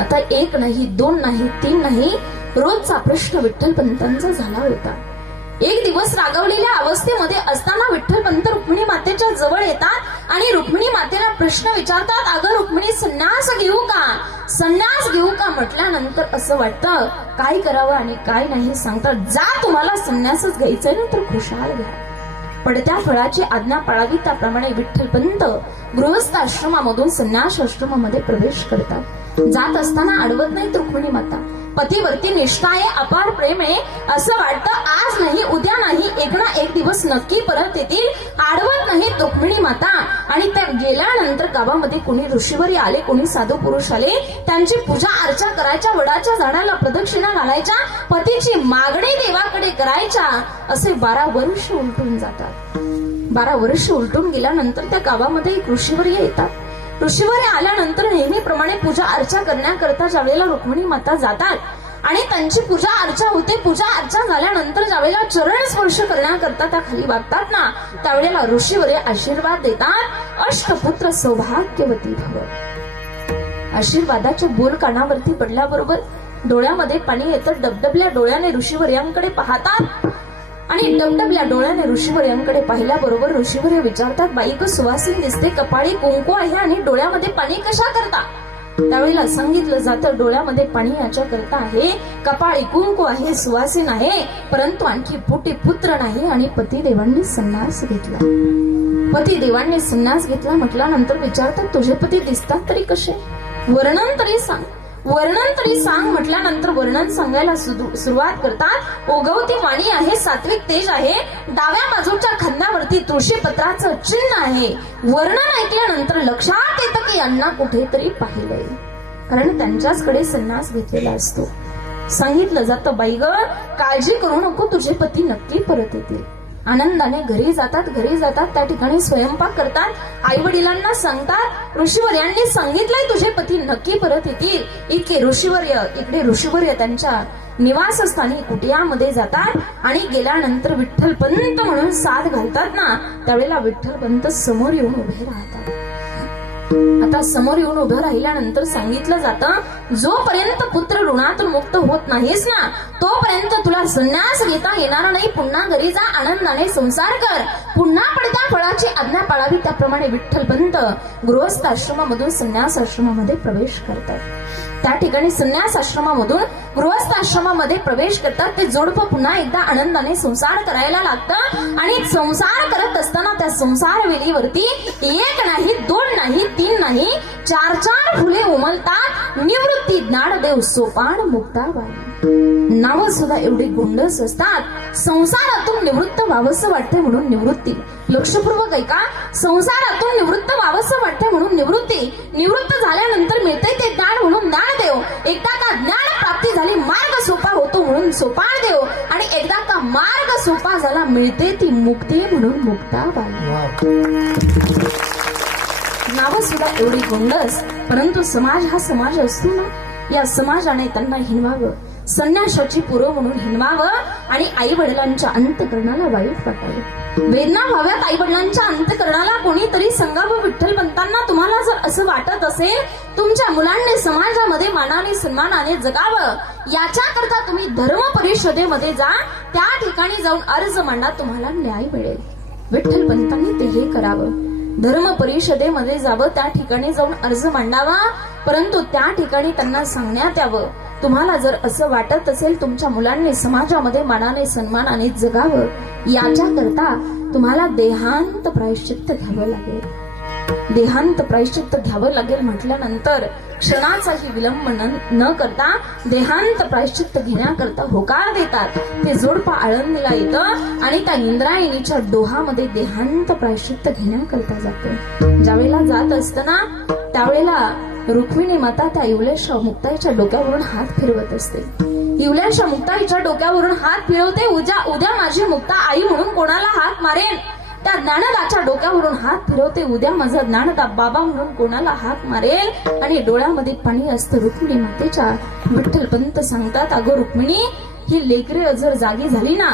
आता एक नाही, दोन नाही, तीन नाही, रोजचा प्रश्न विठ्ठलपंतांचा झाला होता. एक दिवस रागवलेल्या अवस्थेमध्ये असताना विठ्ठलपंत रुक्मिणी मातेच्या जवळ येतात आणि रुक्मिणी मातेला प्रश्न विचारतात, अगं रुक्मिणी संन्यास घेऊ का? संन्यास घेऊ का म्हटल्यानंतर असं वाटतं काय करावं आणि काय नाही सांगतात, जा तुम्हाला संन्यासच घ्यायचंय ना तर खुशाल घ्या. पडत्या फळाची आज्ञा पाळावी त्याप्रमाणे विठ्ठलपंत गृहस्थ आश्रमामधून संन्यास आश्रमामध्ये प्रवेश करतात. जात असताना अडवत नाही रुक्मिणी माता. पतीवरती निष्ठा आहे, अपार प्रेम आहे. असं वाटतं आज नाही, उद्या नाही, एक ना एक दिवस नक्की परत येतील. अडवत नाही रुक्मिणी माता. आणि त्या गेल्यानंतर गावामध्ये कोणी ऋषीवरी आले, कोणी साधू पुरुष आले, त्यांची पूजा अर्चा करायच्या, वडाच्या झाडाला प्रदक्षिणा घालायच्या, पतीची मागणी देवाकडे करायच्या. असे 12 वर्ष उलटून जातात. 12 वर्ष उलटून गेल्यानंतर त्या गावामध्ये एक ऋषीवरी येतात. ऋषीवरी आल्यानंतर नेहमीप्रमाणे पूजा अर्चा करण्याकरता ज्यावेळेला रुक्मिणी माता जातात आणि त्यांची पूजा अर्चा होते. पूजा अर्चा झाल्यानंतर ज्यावेळेला चरण स्पर्श करण्याकरता त्या खाली वागतात ना त्यावेळेला ऋषीवरी आशीर्वाद देतात, अष्टपुत्र सौभाग्यवती भव. आशीर्वादाचे बोल कानावरती पडल्याबरोबर डोळ्यामध्ये पाणी येतं. डबडबल्या डोळ्याने ऋषीवर्यांकडे पाहतात आणि डबडबल्या डोळ्याने ऋषीवर्यांकडे पाहिल्याबरोबर ऋषीवर्य विचारतात, बाई ग सुवासीन दिसते, कपाळी कुंकू आहे आणि डोळ्यामध्ये पाणी कशा करता? त्यावेळेला सांगितलं जातं डोळ्यामध्ये पाणी याच्या करता आहे, कपाळी कुंकू आहे, सुवासीन आहे, परंतु आणखी पोटी पुत्र नाही आणि पतिदेवांनी संन्यास घेतला. पतिदेवांनी संन्यास घेतला म्हटल्यानंतर विचारतात, तुझे पती दिसतात तरी कसे? वर्णन तरी सांग, वर्णन तरी सांग म्हटल्यानंतर वर्णन सांगायला सुरुवात करतात. ओगवती वाणी आहे, सात्विक तेज आहे, डाव्या बाजूच्या खांद्यावरती तुळशीपत्राचं चिन्ह आहे. वर्णन ऐकल्यानंतर लक्षात येतं की यांना कुठेतरी पाहिलंय, कारण त्यांच्याचकडे संन्यास घेतलेला असतो. सांगितलं जातं, बाई ग काळजी करू नको, तुझे पती नक्की परत येतील. आनंदाने घरी जातात. घरी जातात त्या ठिकाणी स्वयंपाक करतात, आई वडिलांना सांगतात, ऋषीवर्यांनी सांगितलंय तुझे पती नक्की परत येतील. इकडे ऋषीवर्य त्यांच्या निवासस्थानी कुटियामध्ये जातात आणि गेल्यानंतर विठ्ठलपंत म्हणून साथ घालतात ना त्यावेळेला विठ्ठलपंत समोर येऊन उभे राहतात. आता समोर येऊन उभं राहिल्यानंतर सांगितलं जातं, जोपर्यंत पुत्र ऋणातून मुक्त होत नाहीस ना तोपर्यंत तुला संन्यास घेता येणार नाही. पुन्हा घरी जा, आनंदाने संसार कर, पुन्हा पडत्या फळाची आज्ञा पाळावी. त्याप्रमाणे विठ्ठलपंत गृहस्थ आश्रमामधून संन्यास आश्रमामध्ये प्रवेश करतात. त्या ठिकाणी संन्यास आश्रमामधून गृहस्थ आश्रमामध्ये प्रवेश करतात. ते जोडपं पुन्हा एकदा आनंदाने संसार करायला लागतं आणि संसार करत असताना त्या संसार वेलीवरती एक नाही, दोन नाही, तीन नाही, 4 फुले उमलतात. निवृत्ती ज्ञानदेव सोपान मुक्ताबाई. नावं सुद्धा एवढी गोंडस असतात. संसारातून निवृत्त व्हावंसं वाटते म्हणून निवृत्ती. लक्षपूर्वक ऐका, संसारातून निवृत्त व्हावंसं वाटते म्हणून निवृत्ती. निवृत्त झाल्यानंतर मिळते ते ज्ञान म्हणून ज्ञानदेव. एकदा का ज्ञान प्राप्ती झाली मार्ग सोपा होतो म्हणून सोपान देव. आणि एकदा का मार्ग सोपा झाला मिळते ती मुक्ती म्हणून मुक्ताबाई. नावं सुद्धा एवढी गोंडस, परंतु समाज हा समाज असतो ना, या समाजाने त्यांना हिनवावं, संन्यासाची पुरव म्हणून हिनवावं आणि आई वडिलांच्या अंतकरणाला वाईट वाटावं. वेदना व्हाव्यात आई वडिलांच्या अंतकरणाला कोणीतरी सांगावं. विठ्ठलपंतांना तुम्हाला जर असं वाटत असेल तुमच्या मुलांनी समाजामध्ये मानाने सन्मानाने जगावं, याच्याकरता तुम्ही धर्म परिषदेमध्ये जा, त्या ठिकाणी जाऊन अर्ज मांडा, तुम्हाला न्याय मिळेल. विठ्ठलपंतांनी ते हे करावं. धर्म परिषदेमध्ये जावं, त्या ठिकाणी जाऊन अर्ज मांडावा, परंतु त्या ठिकाणी त्यांना सांगण्यात यावं, तुम्हाला जर असं वाटत असेल तुमच्या मुलांनी समाजामध्ये मानाने सन्मानाने जगावं, याच्याकरता तुम्हाला देहांत प्रायश्चित्त घ्यावं लागेल. देहांत प्रायश्चित्त घ्यावं लागेल म्हटल्यानंतर क्षणाचाही विलंब न करता देहांत प्रायश्चित्त घेण्याकरता होकार देतात. ते जोडपं आळंदीला येतं आणि त्या इंद्रायणीच्या डोहामध्ये देहांत प्रायश्चित्त घेण्याकरता जातं. ज्यावेळेला जात असताना त्यावेळेला रुक्मिणी माता त्या इवल्याशा मुक्ताईच्या डोक्यावरून हात फिरवत असते. इवल्याशा मुक्ताईच्या डोक्यावरून हात फिरवते. उद्या माझी मुक्ता आई म्हणून कोणाला हात मारेल. त्या ज्ञानदाच्या डोक्यावरून हात फिरवते. उद्या माझा ज्ञानदा बाबा म्हणून कोणाला हात मारेल. आणि डोळ्यामध्ये पाणी असतं रुक्मिणी मातेच्या. विठ्ठलपंत सांगतात, अगं रुक्मिणी, ही लेकरे जर जागी झाली ना,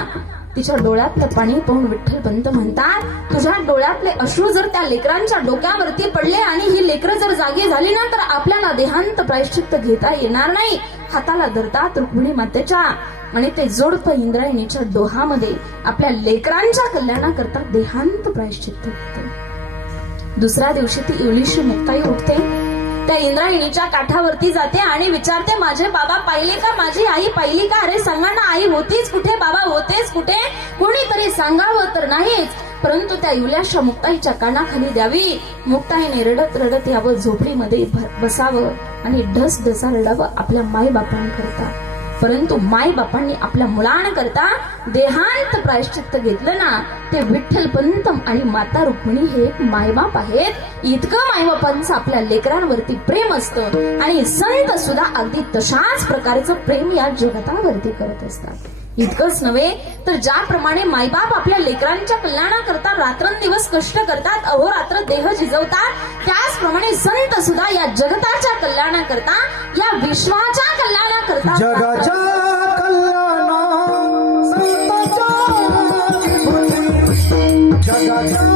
तिच्या डोळ्यातलं पाणी पाहून विठ्ठलपंत म्हणतात, तुझ्या डोळ्यातले अश्रू जर त्या लेकरांच्या डोक्यावरती पडले आणि ही लेकरं जर जागी झाली ना, तर आपल्याला देहांत प्रायश्चित्त घेता येणार नाही. हाताला धरतात रुक्मिणी मातेच्या आणि ते जोडपं इंद्रायणीच्या डोहामध्ये आपल्या लेकरांच्या कल्याणाकरता देहांत प्रायश्चित्त घेते. दुसऱ्या दिवशी ती इवलीशी मुक्ताई उठते. त्या इंद्रायणीच्या काठावरती जाते आणि विचारते, माझे बाबा पाहिले का, माझी आई पाहिली का? अरे सांगा ना, आई होतीच कुठे, बाबा होतेच कुठे? कोणीतरी सांगावं तर नाहीच, परंतु त्या इवल्याशा मुक्ताईच्या कानाखाली द्यावी. मुक्ताईने रडत रडत यावं, झोपडीमध्ये बसावं आणि ढस ढसा रडावं आपल्या मायबापांकरता. परंतु मायबापांनी आपल्या मुलांकरता देहांत प्रायश्चित्त घेतलं ना, ते विठ्ठलपंत आणि माता रुक्मिणी हे एक मायबाप आहेत. इतकं मायबापांचं आपल्या लेकरांवरती प्रेम असतं आणि संत सुद्धा अगदी तशाच प्रकारचं प्रेम या जगतावरती करत असतात. इतकंच नव्हे तर ज्याप्रमाणे मायबाप आपल्या लेकरांच्या कल्याणाकरता रात्रंदिवस कष्ट करतात, अहोरात्र देह झिजवतात, त्याचप्रमाणे संत सुद्धा या जगताच्या कल्याणाकरता, या विश्वाच्या कल्याणाकरता, जगाच्या कल्याणा संतांच्या विभूती, जगाच्या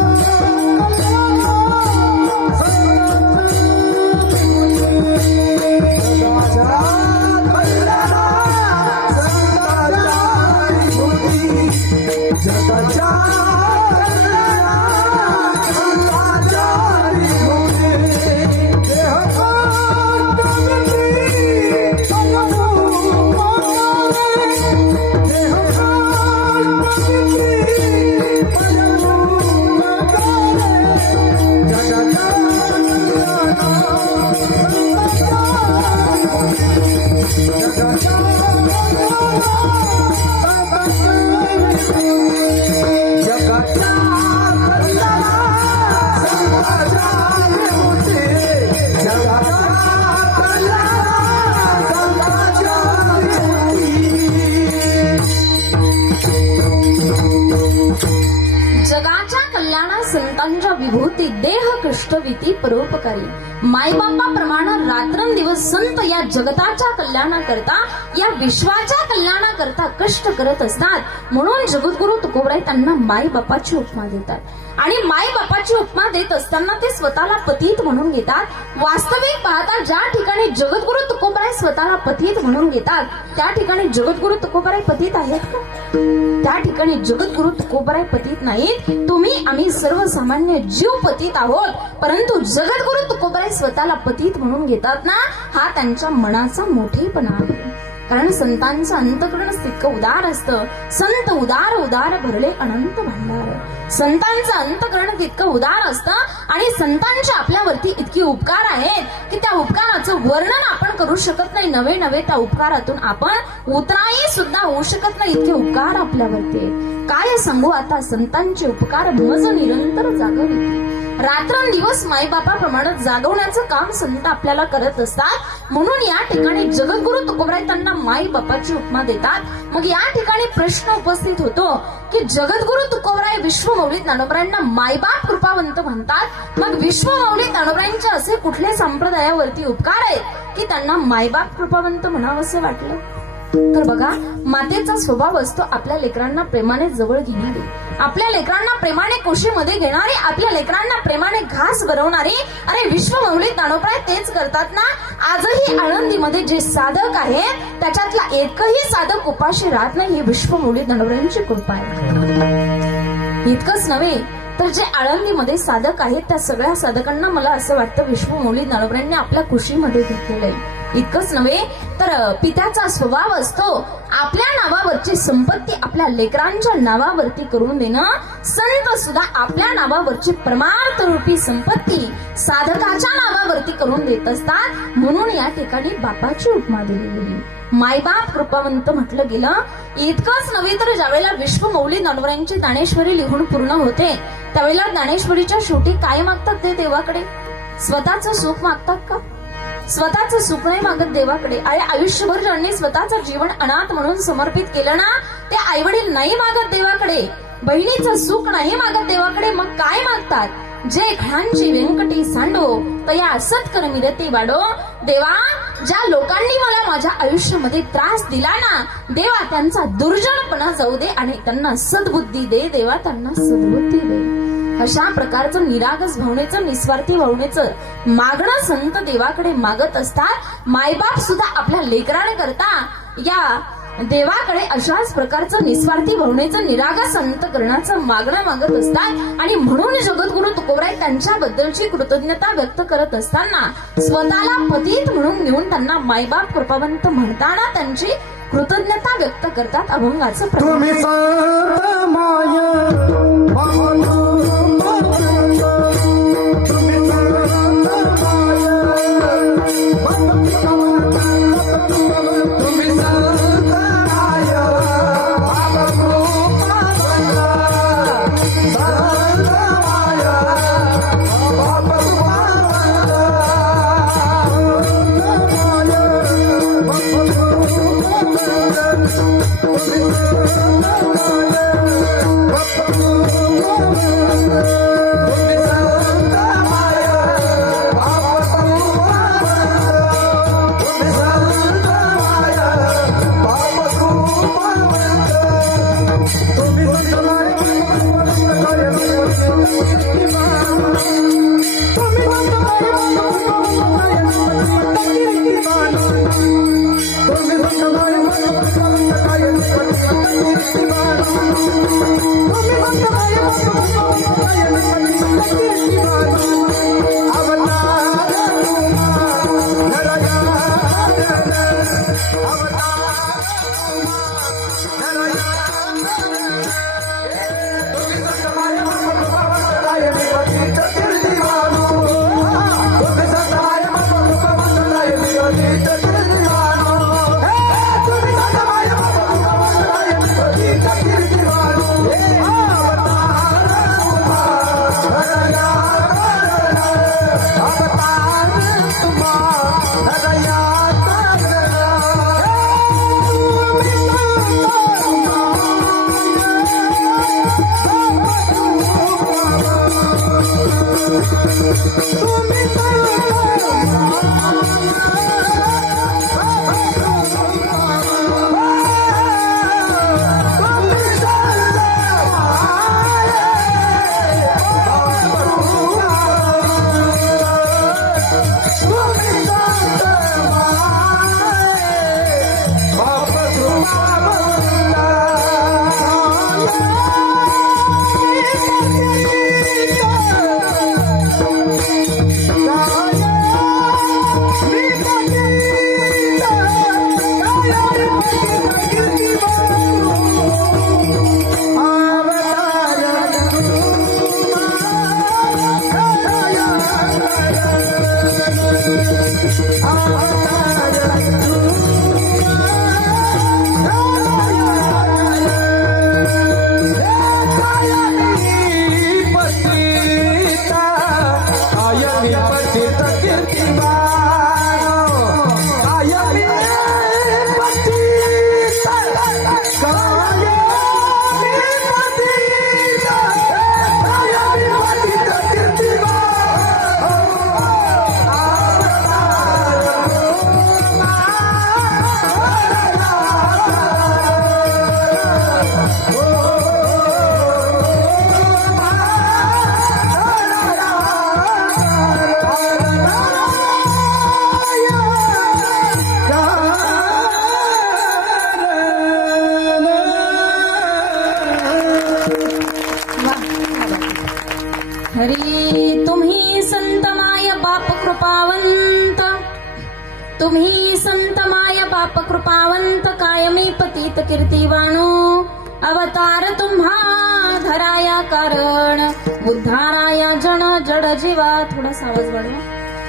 संतांच्या विभूती देह कष्टविती परोपकारी. मायबापाप्रमाणे रात्रंदिवस संत या जगताच्या कल्याणाकरता, या विश्वाच्या कल्याणाकरता कष्ट करत असतात. म्हणून जगद्गुरु तुकोबराय त्यांना मायबापाची उपमा देतात. आणि मायबापाची उपमा देत असताना ते स्वतःला पतित म्हणून घेतात. वास्तविक पाहता ज्या ठिकाणी जगद्गुरु तुकोबराय स्वतःला पतित म्हणून घेतात, त्या ठिकाणी जगद्गुरु तुकोबराय पतित आहेत का? त्या ठिकाणी जगद्गुरु तुकोबराय पतित नाहीत. तुम्ही आम्ही सर्वसामान्य जीव पतित आहोत, परंतु जगद्गुरु तुकोबराय स्वतःला पतित म्हणून घेतात ना, हा त्यांच्या मनाचा मोठेपणा आहे. कारण संतांचं अंतकरण तितकं उदार असतं. संत उदार उदार भरले अनंत भांडार. संतांचं अंतकरण तितकं उदार असतं आणि संतांचे आपल्यावरती इतके उपकार आहेत की त्या उपकाराचं वर्णन आपण करू शकत नाही. नवे नवे त्या उपकारातून आपण उतराई सुद्धा होऊ शकत नाही, इतके उपकार आपल्यावरती आहेत. काय सांगू आता, संतांचे उपकार मज निरंतर जागविते. रात्रंदिवस माईबापाप्रमाणे जागवण्याचं काम संत आपल्याला करत असतात. म्हणून या ठिकाणी जगद्गुरु तुकोबराय त्यांना माई बापाची उपमा देतात. मग या ठिकाणी प्रश्न उपस्थित होतो की जगद्गुरु तुकोबराय विश्वमौली ज्ञानोबरायांना मायबाप कृपावंत म्हणतात. मग विश्वमौली ज्ञानोबरायांचे असे कुठले संप्रदायावरती उपकार आहेत की त्यांना मायबाप कृपावंत म्हणावंसे वाटलं? तर बघा, मातेचा स्वभाव असतो आपल्या लेकरांना प्रेमाने जवळ घेणारी, आपल्या लेकरांना प्रेमाने कुशीमध्ये घेणारी, आपल्या लेकरांना प्रेमाने घास भरवणारी. अरे विश्वमौली ज्ञानोबराय तेच करतात ना. आजही आळंदीमध्ये जे साधक आहेत त्याच्यातला एकही साधक उपाशी राहत नाही. ही विश्वमौली ज्ञानोबरायांची कृपा आहे. इतकंच नव्हे तर जे आळंदीमध्ये साधक आहेत त्या सगळ्या साधकांना मला असं वाटतं विश्वमौली ज्ञानोबरायांनी आपल्या कुशीमध्ये घेतलेलं आहे. इतकंच नव्हे तर पित्याचा स्वभाव असतो आपल्या नावावरची संपत्ती आपल्या लेकरांच्या नावावरती करून देणं. संत सुद्धा आपल्या नावावरची परमार्थ रूपी संपत्ती साधकाच्या नावावरती करून देत असतात. म्हणून या ठिकाणी बापाची उपमा दिलेली, मायबाप कृपावंत म्हटलं गेलं. इतकंच नव्हे तर ज्यावेळेला विश्वमौली ज्ञानोबरायांची ज्ञानेश्वरी लिहून पूर्ण होते त्यावेळेला ज्ञानेश्वरीच्या शेवटी काय मागतात ते देवाकडे? स्वतःचं सुख मागतात का? स्वतःचं सुख नाही मागत देवाकडे. अरे आयुष्यभर ज्यांनी स्वतःचं जीवन अनाथ म्हणून समर्पित केलं ना ते आई वडील नाही मागत देवाकडे. बहिणीचं सुख नाही मागत देवाकडे. मग काय मागतात? जे घांची व्यंकटी सांडो तया सत्कर मिरती वाढो. देवा, ज्या लोकांनी मला माझ्या आयुष्यामध्ये त्रास दिला ना देवा त्यांचा दुर्जनपणा जाऊ दे आणि त्यांना सद्बुद्धी दे. देवा त्यांना सद्बुद्धी दे. अशा प्रकारचं निरागस भावनेचं निस्वार्थी भावनेचं मागणं संत देवाकडे मागत असतात. मायबाप सुद्धा आपल्या लेकरांकरता या देवाकडे अशाच प्रकारचं निस्वार्थी भावनेचं निरागस अंतकरणाचं मागणं मागत असतात. आणि म्हणून जगद्गुरु तुकोबराय त्यांच्याबद्दलची कृतज्ञता व्यक्त करत असताना स्वतःला पतित म्हणून घेऊन त्यांना मायबाप कृपावंत म्हणताना त्यांची कृतज्ञता व्यक्त करतात. अभंगाचं तुम्ही संत माय Yeah. कृपावंत कायमी पतित कीर्तिवाणो अवतार तुम्हा धराया कारण उद्धाराया जन जड जीवा. थोडासा आवाज वाढवा.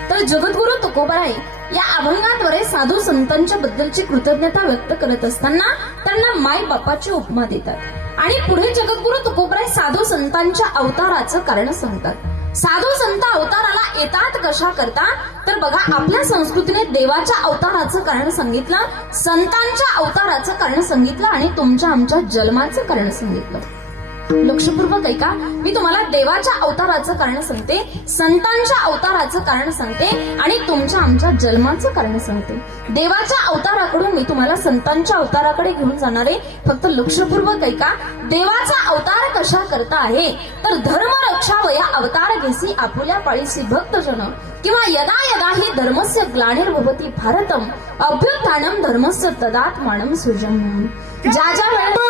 तर जगद्गुरु तुकोबाराय या अभंगाद्वारे साधू संतांच्या बद्दलची कृतज्ञता व्यक्त करत असताना त्यांना माय बापाची उपमा देतात आणि पुढे जगद्गुरु तुकोबाराय साधू संतांच्या अवताराचं कारण सांगतात. साधू संत अवताराला येतात कशा करता तर बघा, आपल्या संस्कृतीने देवाच्या अवताराचं कारण सांगितलं, संतांच्या अवताराचं कारण सांगितलं आणि तुमच्या आमच्या जन्माचं कारण सांगितलं. लक्षपूर्वक ऐका, मी तुम्हाला देवाच्या अवताराचं कारण सांगते, संतांच्या अवताराचं कारण सांगते आणि तुमच्या आमच्या जन्माचं कारण सांगते. देवाच्या अवताराकडून मी तुम्हाला संतांच्या अवताराकडे घेऊन जाणार आहे. फक्त लक्षपूर्वक ऐका, देवाचा अवतार कशा करता आहे तर धर्म रक्षावया अवतार घेसी आपुल्या पाळीसी भक्तजन किंवा यदा यदा ही धर्मस्य ग्लानिर्भवती भारतम अभ्युत्थानम धर्मस्य तदात्मानं सृजन. ज्या ज्या वेळेला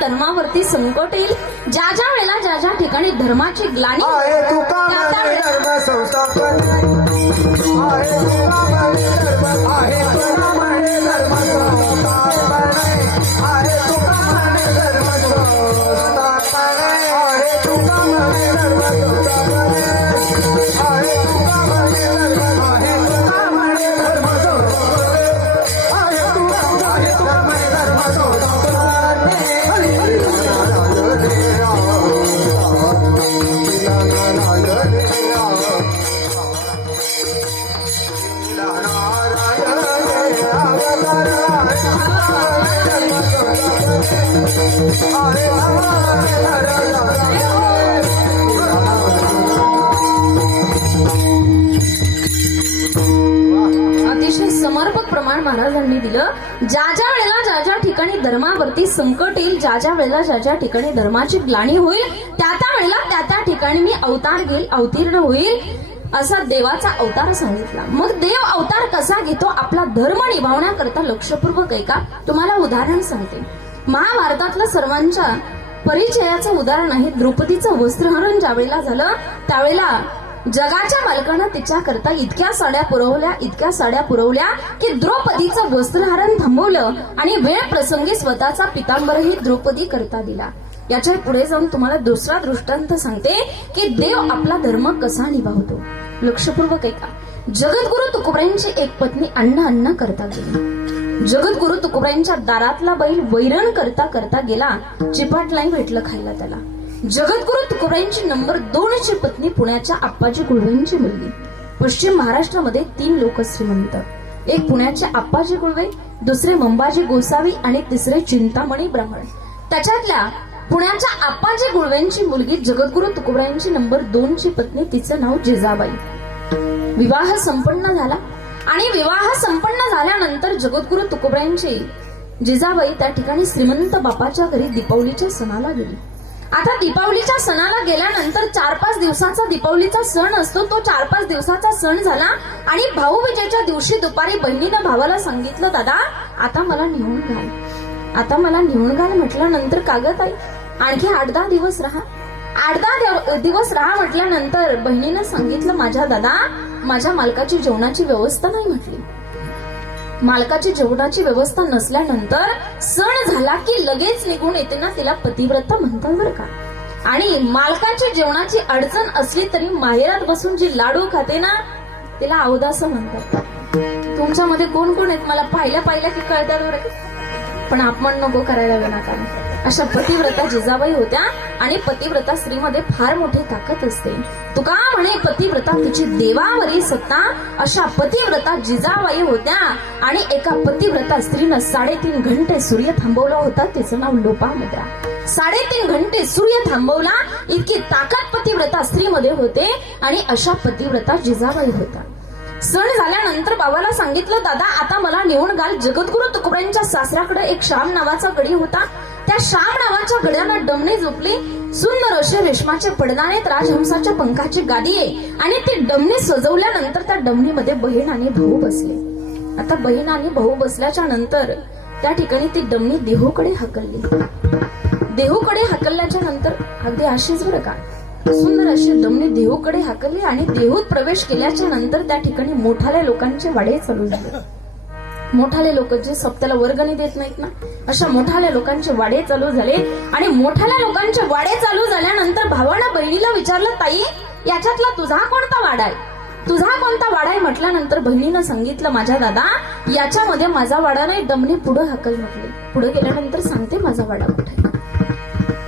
धर्मावरती संकट येईल, ज्या ज्या वेळेला ज्या ज्या ठिकाणी धर्माची ग्लानी आहे तुका म्हणे धर्म संस्थापन आहे तुका म्हणे धर्म आहे तुका म्हणे धर्म संस्थापन आहे तुका म्हणे धर्म संस्थापन आहे तुका म्हणे धर्म संस्थापन आहे तुका म्हणे धर्म आहे तुका म्हणे धर्म संस्थापन आहे तुका म्हणे धर्म संस्थापन. अतिशय समर्पक प्रमाण महाराजांनी दिलं. ज्या ज्या वेळेला ज्या ज्या ठिकाणी धर्मावरती संकट येईल, ज्या ज्या वेळेला ज्या ज्या ठिकाणी धर्माची ग्लानी होईल, त्या त्या वेळेला त्या त्या ठिकाणी मी अवतार घेईल, अवतीर्ण होईल, असा देवाचा अवतार सांगितला. मग देव अवतार कसा घेतो आपला धर्म निभावण्याकरता लक्षपूर्वक ऐका. तुम्हाला उदाहरण सांगते. महाभारतातलं सर्वांच्या परिचयाचं उदाहरण आहे द्रौपदीचं वस्त्रहरण ज्यावेळेला झालं त्यावेळेला जगाच्या मालकानं तिच्याकरता इतक्या साड्या पुरवल्या की द्रौपदीचं वस्त्रहरण थांबवलं आणि वेळ प्रसंगी स्वतःचा पितांबरही द्रौपदी करता दिला. याच्या पुढे जाऊन तुम्हाला दुसरा दृष्टांत सांगते की देव आपला धर्म कसा निभावतो. लक्षपूर्वक ऐका. जगद्गुरु तुकोबारायांची एक पत्नी अन्न करता गेली. जगद्गुरु तुकोबारायांच्या दारातला बैल वैरण करता करता गेला, चिपाट नाही भेटलं खायला त्याला. जगद्गुरु तुकोबारायांची नंबर 2 ची पत्नी पुण्याच्या आप्पाजी गुळवेंची मुलगी. पश्चिम महाराष्ट्रामध्ये 3 लोक श्रीमंत. एक पुण्याचे आप्पाजी गुळवे, दुसरे मंबाजी गोसावी आणि तिसरे चिंतामणी ब्राह्मण. त्याच्यातल्या पुण्याच्या आप्पाजी गुळवेंची मुलगी जगद्गुरु तुकोबारायांची नंबर 2 ची पत्नी, तिचं नाव जिजाबाई. विवाह संपन्न झाला आणि विवाह संपन्न झाल्यानंतर जगद्गुरु तुकोबारायांची जिजाबाई त्या ठिकाणी श्रीमंत बापाच्या घरी दीपावलीच्या सणाला गेली. आता दीपावलीच्या सणाला गेल्यानंतर 4-5 दिवसाचा दीपावलीचा सण असतो. तो 4-5 दिवसाचा सण झाला आणि भाऊबीजेच्या दिवशी दुपारी बहिणीनं भावाला सांगितलं, दादा आता मला नेऊन घाल, आता मला नेऊन घाल. म्हटल्यानंतर कागद आई आणखी 8-10 दिवस राहा. 8-10 दिवस राहा म्हटल्यानंतर बहिणीनं सांगितलं, माझ्या दादा माझ्या मालकाची जेवणाची व्यवस्था नाही. म्हटली मालकाची जेवणाची व्यवस्था नसल्यानंतर सण झाला की लगेच निघून येते ना, तिला पतिव्रता म्हणतात बरं का. आणि मालकाची जेवणाची अडचण असली तरी माहेरात बसून जी लाडू खाते ना तिला अवदास म्हणतात. तुमच्यामध्ये कोण कोण आहेत मला पाहिल्या की कळतात बरं, पण आपण नको करायला विनाकारण. अशा पतिव्रता जिजाबाई होत्या आणि पतिव्रता स्त्रीमध्ये फार मोठी ताकद असते. तुका म्हणे पतिव्रता तिची देवावरी सत्ता. अशा पतिव्रता जिजाबाई होत्या आणि एका पतिव्रता स्त्रीनं 3.5 घंटे सूर्य थांबवला होता. तिचं नाव लोपामुद्रा. 3.5 घंटे सूर्य थांबवला, इतकी ताकद पतिव्रता स्त्रीमध्ये होते आणि अशा पतिव्रता जिजाबाई होता. सण झाल्यानंतर बाबाला सांगितलं, दादा आता मला नेऊन घाल. जगद्गुरु तुकोबांच्या सासऱ्याकडे एक श्याम नावाचा गडी होता. त्या श्याम नावाच्या गड्याला डमणी झोपली. सुंदर असे रेशमाचे पडदानेत राजहंसाच्या पंखाची गादी आहे आणि ती डमणी सजवल्यानंतर त्या डमणीमध्ये बहीण आणि भाऊ बसले. आता बहीण आणि भाऊ बसल्याच्या नंतर त्या ठिकाणी ती डमणी देहूकडे हकलली. देहूकडे हकलल्याच्या नंतर अगदी अशीच बरं का, सुंदर अशी डमणी देहूकडे हाकलली आणि देहूत प्रवेश केल्याच्या नंतर त्या ठिकाणी मोठाल्या लोकांचे वाडे चालू झाले. मोठाले लोक जे सप्त्याला वर्गणी देत नाहीत ना, अशा मोठाल्या लोकांचे वाडे चालू झाले आणि मोठाल्या लोकांचे वाडे चालू झाल्यानंतर भावानं बहिणीला विचारलं, ताई याच्यातला तुझा कोणता वाडा आहे? तुझा कोणता वाडा आहे म्हटल्यानंतर बहिणीनं सांगितलं, माझ्या दादा याच्यामध्ये माझा वाडा नाही. डमणी पुढे हाकल म्हटली. पुढे गेल्यानंतर सांगते माझा वाडा कुठे.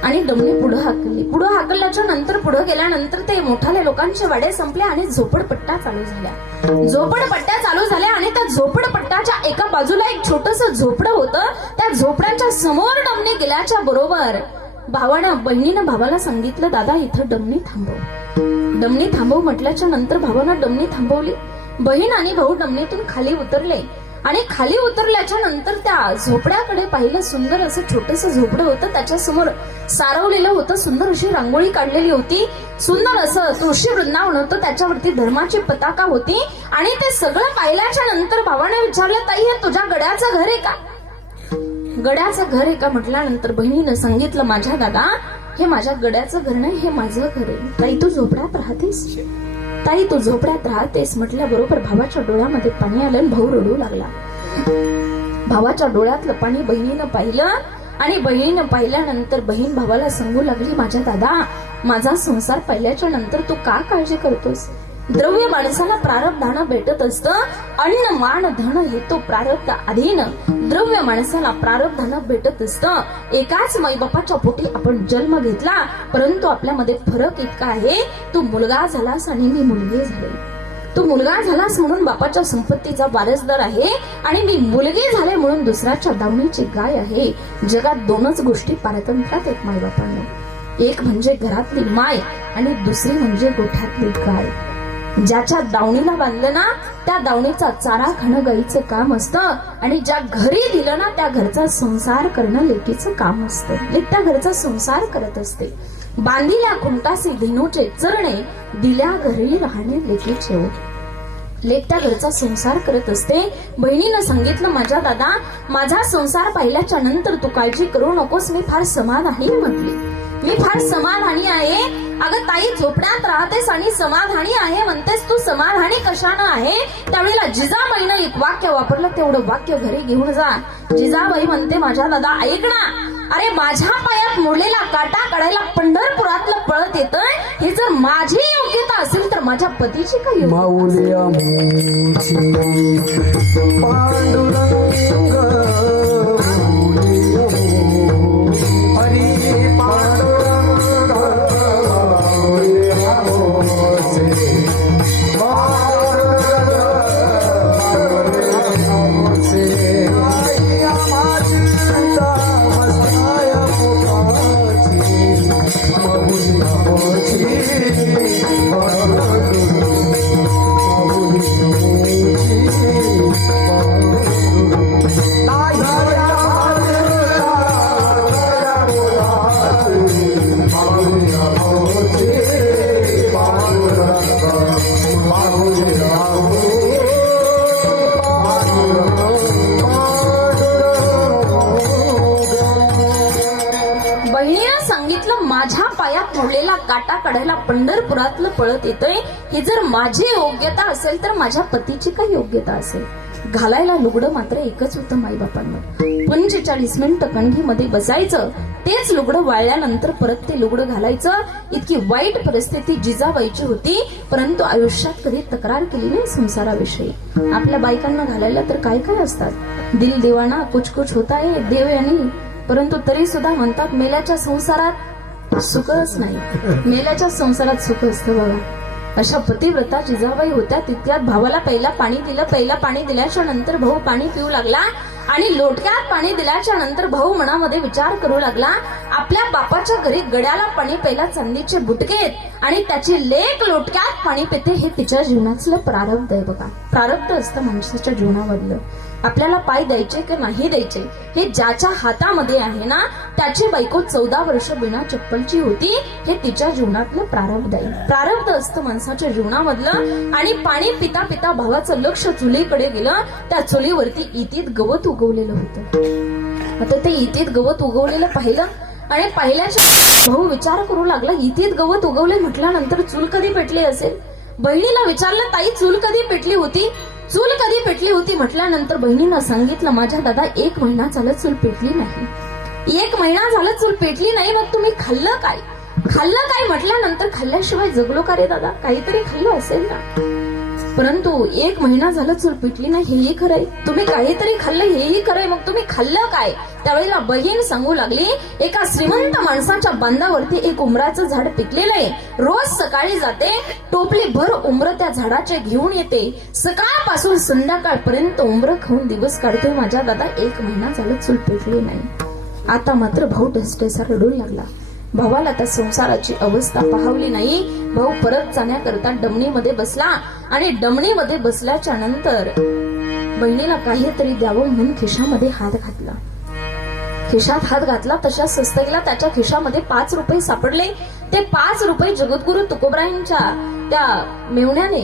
आणि डमणी पुढे हाकलली. पुढे हाकलल्याच्या नंतर पुढे गेल्यानंतर ते मोठाले लोकांचे वाडे संपले आणि झोपडपट्ट्या चालू झाल्या. झोपडपट्ट्या चालू झाल्या आणि त्या झोपडपट्ट्याच्या एका बाजूला एक छोटस झोपडं होतं. त्या झोपड्याच्या समोर डमणी गेल्याच्या बरोबर बहिणीनं भावाला सांगितलं, दादा इथं डमणी थांबव. डमणी थांबव म्हटल्याच्या नंतर भावानं डमणी थांबवली. बहीण आणि भाऊ डमणीतून खाली उतरले आणि खाली उतरल्याच्या नंतर त्या झोपड्याकडे पाहिलं. सुंदर असं छोटस झोपडं होतं. त्याच्या समोर सारवलेलं होतं. सुंदर अशी रांगोळी काढलेली होती. सुंदर असं तुळशी वृंदावन होतं. त्याच्यावरती धर्माची पताका होती आणि ते सगळं पाहिल्याच्या नंतर भावाने विचारलं, ताई हे तुझ्या गड्याचं घर आहे का? गड्याचं घर आहे का म्हटल्यानंतर बहिणीनं सांगितलं, माझ्या दादा हे माझ्या गड्याचं घर नाही, हे माझं घर आहे. ताई तू झोपड्यात राहतेस? ताई तू झोपड्यात राहतेस म्हटल्याबरोबर भावाच्या डोळ्यामध्ये पाणी आलं आणि भाऊ रडू लागला. भावाच्या डोळ्यातलं पाणी बहिणीनं पाहिलं आणि बहिणीनं पाहिल्यानंतर बहीण भावाला सांगू लागली, माझ्या दादा माझा संसार पाहिल्याच्या नंतर तू का काळजी करतोस? द्रव्य माणसाला प्रारब्धानं भेटत असतं. अन्न मान धन हे तो प्रारब्ध अधीन. द्रव्य माणसाला प्रारब्धानं भेटत असतं. एकाच माईबापाच्या पोटी आपण जन्म घेतला, परंतु आपल्यामध्ये फरक इतका आहे, तू मुलगा झालास आणि मी मुलगी झाले. तू मुलगा झालास म्हणून बापाच्या संपत्तीचा वारसदार आहे आणि मी मुलगी झाले म्हणून दुसऱ्याच्या दावणीची गाय आहे. जगात दोनच गोष्टी पारतंत्र्यात आहेत माईबापांना. एक म्हणजे घरातली माय आणि दुसरी म्हणजे गोठ्यातली गाय. ज्याच्या दावणीला बांधलं ना त्या दावणीचा चारा खाणं गाईचं काम असतं आणि ज्या घरी दिलं ना त्या घरचा संसार करणं लेकीचं काम असतं. लेक त्या घरचा संसार करत असते. बांधिल्या खुंटासी धेनूचे चरणे, दिल्या घरी राहणे लेकीचे. लेक त्या घरचा संसार करत असते. बहिणीनं सांगितलं, माझ्या दादा माझा संसार पाहिल्याच्या नंतर तू काळजी करू नकोस, मी फार समाधानी म्हटली. मी फार समाधानी आहे. अगं ताई झोपड्यात राहतेस आणि समाधानी आहे म्हणतेस, तू समाधानी कशानं आहे? त्यावेळेला जिजाबाईनं एक वाक्य वापरलं. तेवढं वाक्य घरी घेऊन जा. जिजाबाई म्हणते, माझ्या दादा ऐक ना, अरे माझ्या पायात मोडलेला काटा काढायला पंढरपुरातलं पळत येतंय. हे जर माझी योग्यता असेल तर माझ्या पतीची काय माऊलिया पांडुरंग हरी पांडुरंग माझ्या पायात मोडलेला काटा काढायला पंढरपुरातलं पळत येतंय. हे जर माझी योग्यता असेल तर माझ्या पतीची काय योग्यता असेल? घालायला लुगडं मात्र एकच होतं माईबापांना. 45 मिनिटं कणघीमध्ये बसायचं. तेच लुगडं वाळल्यानंतर परत ते लुगडं घालायचं. इतकी वाईट परिस्थिती जिजाबाईची होती. परंतु आयुष्यात कधी तक्रार केली नाही संसाराविषयी. आपल्या बायकांना घालायला तर काय काय असतात. दिल दिवाना कुछ कुछ होता है, देव यानी परंतु तरी सुद्धा म्हणतात मेल्याच्या संसारात सुखच नाही, मेल्याच्या संसारात सुख असतं बघा. अशा पतिव्रता जिजाबाई होत्या. तितक्यात भावाला पहिला पाणी दिलं. पहिला पाणी दिल्याच्या नंतर भाऊ पाणी पिऊ लागला आणि लोटक्यात पाणी दिल्याच्या नंतर भाऊ मनामध्ये विचार करू लागला, आपल्या बापाच्या घरी गड्याला पाणी पहिला चांदीचे बुटकेत आणि त्याची लेक लोटक्यात पाणी पिते. हे तिच्या जीवनातलं प्रारब्ध आहे बघा. प्रारब्ध असतं माणसाच्या जीवनामधलं. आपल्याला पाय द्यायचे की नाही द्यायचे हे ज्याच्या हातामध्ये आहे ना, त्याची बायको 14 वर्ष बिना चप्पलची होती. हे तिच्या जीवनातलं प्रारब्ध आहे. प्रारब्ध असतं माणसाच्या जीवनामधलं. आणि पाणी पिता पिता भावाचं लक्ष चुलीकडे गेलं. त्या चुलीवरती इतीत गवत उगवलेलं होतं. आता ते इतीत गवत उगवलेलं पाहिलं आणि पाहिल्याच्या भाऊ विचार करू लागला, इतीत गवत उगवले म्हटल्यानंतर चूल कधी पेटली असेल. बहिणीला विचारलं, ताई चूल कधी पेटली होती, चूल कधी पेटली होती म्हटल्यानंतर बहिणीनं सांगितलं, माझ्या दादा 1 महिना झालं चूल पेटली नाही. 1 महिना झालं चूल पेटली नाही. मग तुम्ही खाल्लं काय, खाल्लं काय म्हटल्यानंतर खाल्ल्याशिवाय जगलो का रे दादा, काहीतरी खाल्लं असेल ना. परंतु 1 महिना झालं चूल पेटली नाही हेही खरंय, तुम्ही काहीतरी खाल्लं हेही खरंय. मग तुम्ही खाल्लं काय. त्यावेळेला बहीण सांगू लागली, एका श्रीमंत माणसाच्या बांधावरती एक उमराचं झाड पिकलेलं आहे. रोज सकाळी जाते, टोपली भर उमर त्या झाडाचे घेऊन येते. सकाळपासून संध्याकाळपर्यंत उमर खाऊन दिवस काढतोय. माझ्या दादा 1 महिना झालं चूल पेटली नाही. आता मात्र भाऊ ढसढसा रडू लागला. भावाला त्या संसाराची अवस्था पाहवली नाही. भाऊ परत जाण्याकरता डमणीमध्ये बसला आणि डमणीमध्ये बसल्याच्या नंतर बहिणीला काहीतरी द्यावं म्हणून खिशामध्ये हात घातला. खिशात हात घातला तशा सस्तगीला त्याच्या खिशामध्ये 5 रुपये सापडले. ते 5 रुपये जगद्गुरु तुकोबरायांच्या त्या मेवण्याने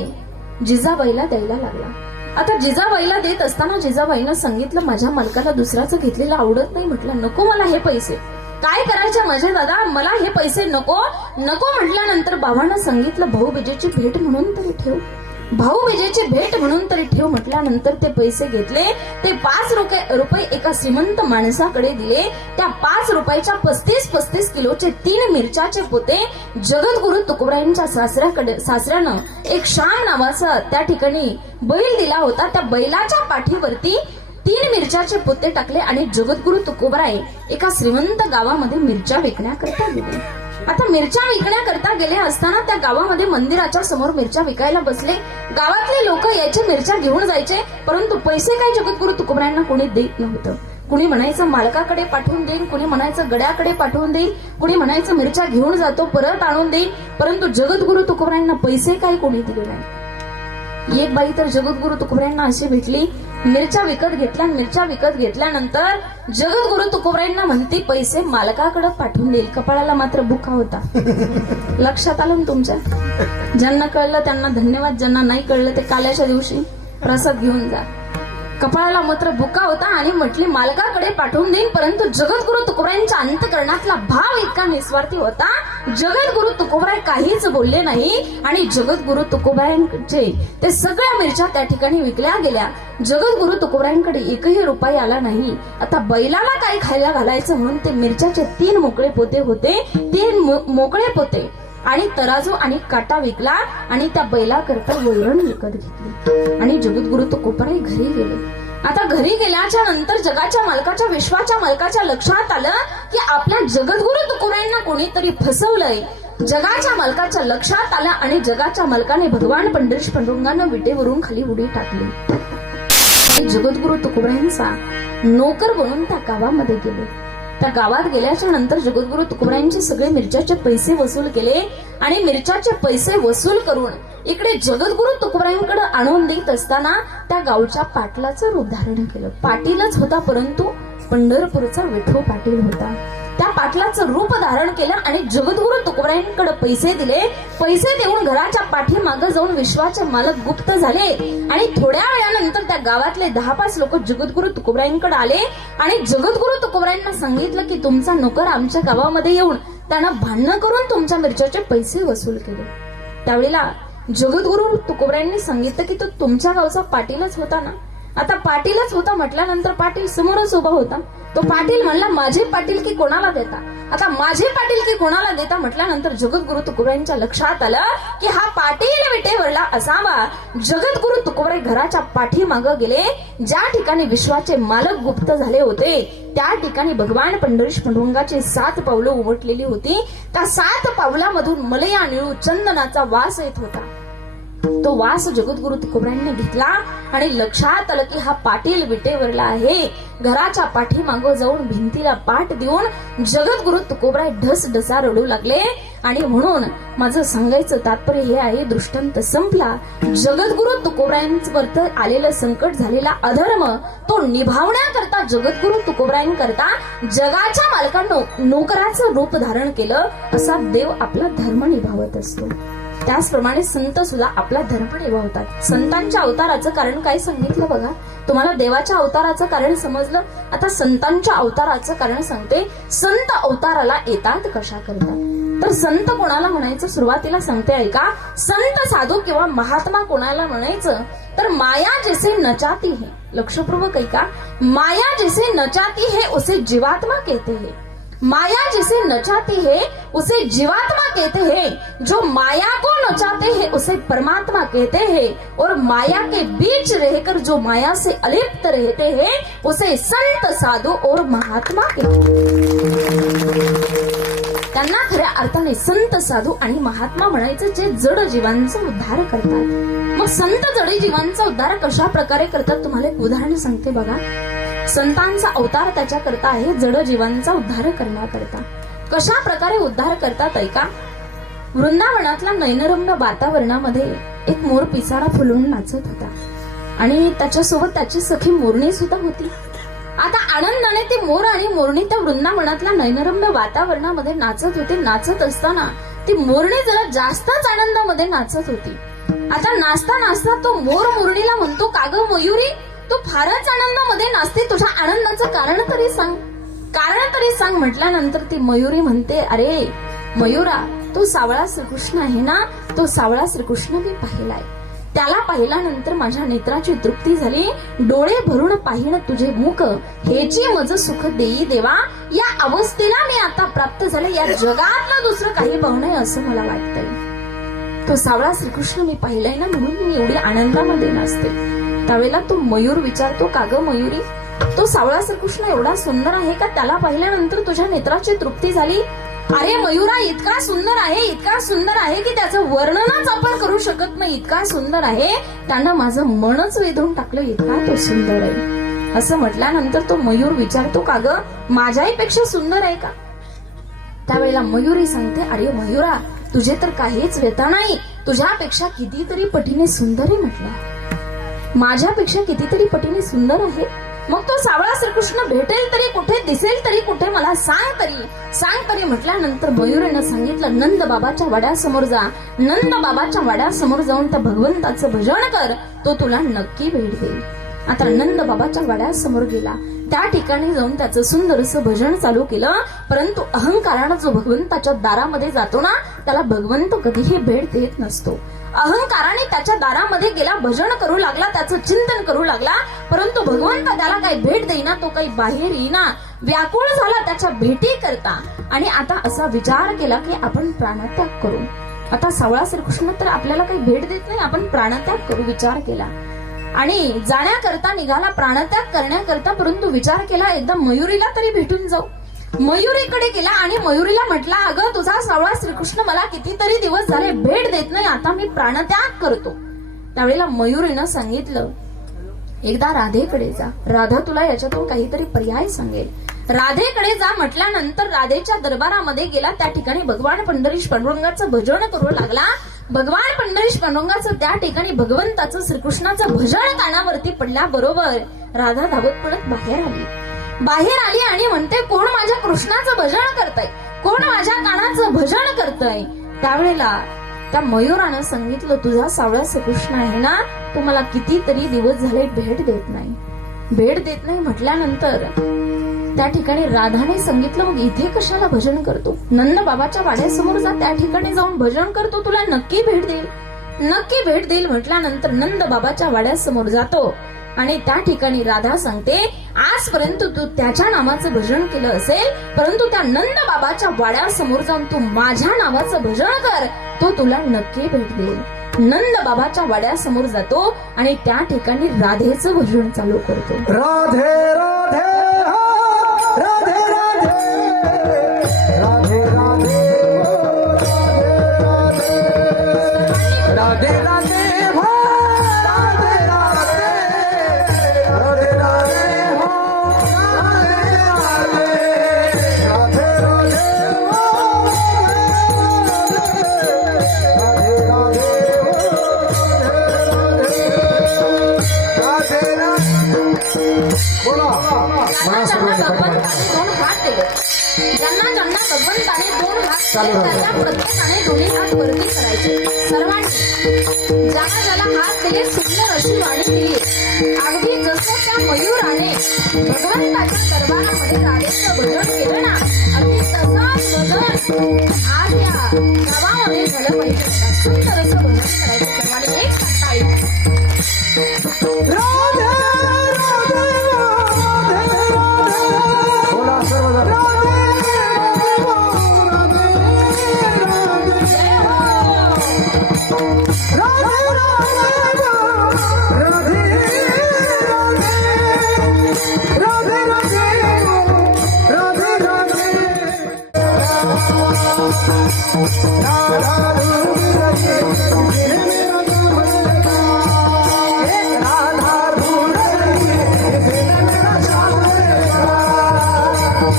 जिजाबाईला द्यायला लागला. आता जिजाबाईला देत असताना जिजाबाईनं सांगितलं, माझ्या मालकाला दुसऱ्याचं घेतलेलं आवडत नाही. म्हटलं नको मला हे पैसे, काय करायचे माझे दादा, मला हे पैसे नको नको म्हटल्यानंतर बाबांना सांगितलं, भाऊबीजेची भेट म्हणून तरी ठेव, भाऊबीजेची भेट म्हणून तरी ठेव म्हटल्यानंतर ते पैसे घेतले. ते 5 रुपये एका श्रीमंत माणसाकडे दिले. त्या 5 रुपयाच्या 35 किलोचे 3 मिरच्याचे पोते जगद्गुरु तुकोबरायांच्या सासऱ्यानं एक श्याम नावाचा त्या ठिकाणी बैल दिला होता. त्या बैलाच्या पाठीवरती 3 मिरच्याचे पोते टाकले आणि जगद्गुरु तुकोबराय एका श्रीमंत गावामध्ये मिरच्या विकण्याकरता गेले. आता मिरच्या विकण्याकरता गेले असताना त्या गावामध्ये मंदिराच्या समोर मिरच्या विकायला बसले. गावातले लोक याचे मिरच्या घेऊन जायचे, परंतु पैसे काही जगद्गुरु तुकोबरायांना कोणी देत नव्हतं. कुणी म्हणायचं मालकाकडे पाठवून देईन, कुणी म्हणायचं गड्याकडे पाठवून देईन, कुणी म्हणायचं मिरच्या घेऊन जातो परत आणून देईन, परंतु जगद्गुरु तुकोबरायांना पैसे काही कोणी दिले नाही. एक बाई तर जगद्गुरु तुकोबरायांना अशी भेटली, मिरच्या विकत घेतल्या. मिरच्या विकत घेतल्यानंतर जगद्गुरु तुकोबरायांना म्हणते पैसे मालकाकडे पाठवून देईल. कपाळाला मात्र बुका होता. लक्षात आलं ना तुमच्या. ज्यांना कळलं त्यांना धन्यवाद, ज्यांना नाही कळलं ते काल्याच्या दिवशी प्रसाद घेऊन जा. कपाळाला मात्र बुका होता आणि म्हटली मालकाकडे पाठवून देईन. परंतु जगद्गुरु तुकोबरायांच्या अंतकरणातला भाव इतका निस्वार्थी होता, जगद्गुरु तुकोबराय काहीच बोलले नाही आणि जगद्गुरु तुकोबरायांचे ते सगळ्या मिरच्या त्या ठिकाणी विकल्या गेल्या. जगद्गुरु तुकोबरायांकडे 1ही रुपया आला नाही. आता बैलाला काय खायला घालायचं म्हणून ते मिरच्याचे 3 मोकळे पोते होते. 3 मोकळे पोते आणि तराजू आणि काटा विकला आणि त्या बैलाकरता वैरण विकत घेतली आणि जगद्गुरु तुकोबराय घरी गेले. आता घरी गेल्याच्या नंतर जगाच्या मालकाच्या, विश्वाच्या मालकाच्या लक्षात आलं की आपल्या जगद्गुरु तुकोबरायांना कोणीतरी फसवलंय. जगाच्या मालकाच्या लक्षात आलं आणि जगाच्या मालकाने भगवान पंढरीश पांडुरंगानं विटेवरून खाली उडी टाकली. जगद्गुरु तुकोबरायांचा नोकर बनून त्या गावामध्ये गेले. त्या गावात गेल्याच्या नंतर जगद्गुरु तुकोबरायांचे सगळे मिरच्याचे पैसे वसूल केले आणि मिरच्याचे पैसे वसूल करून इकडे जगद्गुरु तुकोबरायांकडे आणून देत असताना त्या गावच्या पाटलाचं रूप धारण केलं. पाटीलच होता परंतु पंढरपूरचा विठो पाटील होता. त्या पाटलाचं रूप धारण केलं आणि जगद्गुरु तुकोबरायांकडे पैसे दिले. पैसे देऊन घराच्या पाठीमागे जाऊन विश्वाचे मालक गुप्त झाले आणि थोड्या वेळानंतर त्या गावातले 10-5 लोक जगद्गुरु तुकोबरायांकडे आले आणि जगद्गुरु तुकोबरायांना सांगितलं की तुमचा नोकर आमच्या गावामध्ये येऊन त्यांना भांडणं करून तुमच्या मिरच्याचे पैसे वसूल केले. त्यावेळेला जगद्गुरु तुकोबरायांनी सांगितलं की तो तुमच्या गावचा पाटीलच होता ना, आता पाटीलच होता म्हटल्यानंतर पाटील समोरच उभा होता. तो पाटील म्हणला माझे पाटील की कोणाला देता. आता माझे पाटील की कोणाला देता म्हटल्यानंतर जगद्गुरु तुकोबारायांच्या लक्षात आलं की हा पाटील विटेवरला असावा. जगद्गुरु तुकोबाराय घराच्या पाठीमागे गेले. ज्या ठिकाणी विश्वाचे मालक गुप्त झाले होते त्या ठिकाणी भगवान पंढरीश पांडुरंगाची 7 पावलं उमटलेली होती. त्या 7 पावलामधून मलया निळू चंदनाचा वास येत होता. तो वास जगद्गुरु तुकोबारायांनी घेतला आणि लक्षात आलं की हा पाटील विटेवरला आहे. घराच्या पाठीमागं जाऊन भिंतीला पाठ देऊन जगद्गुरु तुकोबाराय ढसढसा रडू लागले. आणि म्हणून माझं सांगायचं तात्पर्य हे आहे, दृष्टांत संपला. जगद्गुरु तुकोबारायांवरती आलेलं संकट, झालेला अधर्म तो निभावण्याकरता जगद्गुरु तुकोबारायांकरता जगाच्या मालकांनो नोकराचं रूप धारण केलं. असा देव आपला धर्म निभावत असतो. त्याचप्रमाणे संत सुद्धा आपला धर्म निभावतात. संतांच्या अवताराचं कारण काय सांगितलं बघा. तुम्हाला देवाच्या अवताराचं कारण समजलं. आता संतांच्या अवताराचं कारण सांगते. संत अवताराला येतात कशा करतात. तर संत कोणाला म्हणायचं सुरुवातीला सांगते ऐका. संत साधू किंवा महात्मा कोणाला म्हणायचं तर माया जैसे नचाती है. लक्षपूर्वक ऐका. माया जैसे नचाती है उसे जीवात्मा कहते हैं. माया जिसे नचाती है उसे जीवात्मा कहते हैं. जो माया को नचाते हैं उसे परमात्मा कहते हैं. और माया के बीच रहकर जो माया से अलिप्त रहते हैं उसे संत साधू और महात्मा कहते हैं. त्यांना खऱ्या अर्थाने संत साधू आणि महात्मा म्हणायचं जे जड जीवांचा उद्धार करतात. मग संत जड जीवांचा उद्धार कशा प्रकारे करतात तुम्हाला एक उदाहरण सांगते बघा. संतांचा अवतार त्याच्याकरता आहे जड जीवांचा उद्धार करण्याकरता. कशा प्रकारे उद्धार करतात ऐका. वृंदावनातल्या नयनरम्य वातावरणामध्ये एक मोर पिसारा फुलून नाचत होता आणि त्याच्यासोबत त्याची सखी मोरणी सुद्धा होती. आता आनंदाने ते मोर आणि मोरणी त्या वृंदावनातल्या नयनरम्य वातावरणामध्ये नाचत होते. नाचत असताना ती मोरणी जरा जास्तच आनंदामध्ये नाचत होती. आता नाचता नाचता तो मोर मोरणीला म्हणतो, का ग मयुरी, तू फारच आनंदामध्ये नाचते, तुझ्या आनंदाचं कारण तरी सांग, कारण तरी सांग. म्हटल्यानंतर ती मयुरी म्हणते, अरे मयुरा, तो सावळा श्रीकृष्ण आहे ना, तो सावळा श्रीकृष्ण मी पाहिलाय. त्याला पाहिल्यानंतर माझ्या नेत्राची तृप्ती झाली. डोळे भरून पाहिण तुझे मुख, हेची मज सुख देई देवा. या अवस्थेला मी आता प्राप्त झाले. या जगातलं दुसरं काही पाहू नये असं मला वाटतंय. तो सावळा श्रीकृष्ण मी पाहिलाय ना, म्हणून मी एवढी आनंदामध्ये नाचते. त्यावेळेला तो मयूर विचारतो, का ग मयुरी, तो सावळा श्रीकृष्ण एवढा सुंदर आहे का त्याला पाहिल्यानंतर तुझ्या नेत्राची तृप्ती झाली. अरे मयुरा, इतका सुंदर आहे, इतका सुंदर आहे की त्याचं वर्णनच आपण करू शकत नाही. इतका सुंदर आहे, त्यानं माझं मनच वेधून टाकलं, इतका तो सुंदर आहे. असं म्हटल्यानंतर तो मयूर विचारतो, का ग माझ्याहीपेक्षा सुंदर आहे का. त्यावेळेला मयुरी सांगते, अरे मयुरा, तुझे तर काहीच व्यथा नाही, तुझ्यापेक्षा कितीतरी पटीने सुंदर आहे. म्हटलं माझ्यापेक्षा कितीतरी पटीने सुंदर आहे. मग तो सावळा श्रीकृष्ण भेटेल तरी कुठे, दिसेल तरी कुठे, मला सांग तरी म्हटल्यानंतर मयुरीनं सांगितलं, नंद बाबाच्या वाड्यासमोर जा. नंद बाबाच्या वाड्यासमोर जाऊन त्या भगवंताचं भजन कर, तो तुला नक्की भेट देईल. आता नंद बाबाच्या वाड्यासमोर गेला. त्या ठिकाणी जाऊन त्याचं सुंदरसं भजन चालू केलं. परंतु अहंकारानं जो भगवंताच्या दारामध्ये जातो ना, त्याला भगवंत कधीही भेट देत नसतो. अहंकाराने त्याच्या दारामध्ये गेला, भजन करू लागला, त्याचं चिंतन करू लागला, परंतु भगवंत त्याला काही भेट देईना. तो काही बाहेर येईना. व्याकुळ झाला त्याच्या भेटी करता. आणि आता असा विचार केला की आपण प्राणत्याग करू. आता सावळा श्रीकृष्ण तर आपल्याला काही भेट देत नाही, आपण प्राणत्याग करू विचार केला आणि जाण्याकरता निघाला, प्राणत्याग करण्याकरता. परंतु विचार केला एकदा मयुरीला तरी भेटून जाऊ. मयुरीकडे गेला आणि मयुरीला म्हटला, अगं तुझा सावळा श्रीकृष्ण मला कितीतरी दिवस झाले भेट देत नाही, आता मी प्राणत्याग करतो. त्यावेळेला मयुरीनं सांगितलं, एकदा राधेकडे जा, राधा तुला याच्यातून काहीतरी पर्याय सांगेल. राधेकडे जा म्हटल्यानंतर राधेच्या दरबारामध्ये गेला. त्या ठिकाणी भगवान पंढरीश पांडुरंगाचं भजन करू लागला. भगवान पंढरीश पांडुरंगाचं त्या ठिकाणी भगवंताचं श्रीकृष्णाचं भजन कानावरती पडल्याबरोबर राधा धावत पडत बाहेर आली आणि म्हणते, कोण माझ्या कृष्णाचं भजन करतय, कोण माझ्या कानाचं भजन करतय. त्यावेळेला त्या मयुरानं सांगितलं, तुझा सावळा श्रीकृष्ण आहे ना, तो मला कितीतरी दिवस झाले भेट देत नाही म्हटल्यानंतर त्या ठिकाणी राधाने सांगितलं, मग इथे कशाला भजन करतो, नंद बाबाच्या वाड्यासमोर जा, त्या ठिकाणी जाऊन भजन करतो, तुला नक्की भेट देईल म्हटल्यानंतर नंद बाबाच्या वाड्यासमोर जातो. आणि त्या ठिकाणी राधा सांगते, आजपर्यंत तू त्याच्या नावाचं भजन केलं असेल, परंतु त्या नंद बाबाच्या वाड्यासमोर जाऊन तू माझ्या नावाचं भजन कर, तो तुला नक्की भेट देईल. नंद बाबाच्या वाड्यासमोर जातो आणि त्या ठिकाणी राधेचं भजन चालू करतो. राधे राधे हा, राधे राधे राधे राधे राधे राधे राधे हा, राधे राधे राधे राधे हा, राधे राधे राधे राधे बोला ज्यांना भगवंताने दोन हात दिले, ज्यांना भगवंताने दोन हात दिले, त्यांना प्रत्येकाने दोन्ही हात वरती करायचे. सर्वांनी ज्याला हात दिले सुंदर अशी वाणी दिली. अगदी जसं त्या मयूराने भगवंताच्या दरबारामध्ये राधेचं भजन केलं ना, अगदी तसंच भजन आज या गावामध्ये झालं पाहिजे. सुंदर असं भजन करायचं सर्वांनी. एक सत्ताळी राधे राधे बोला सर्वजण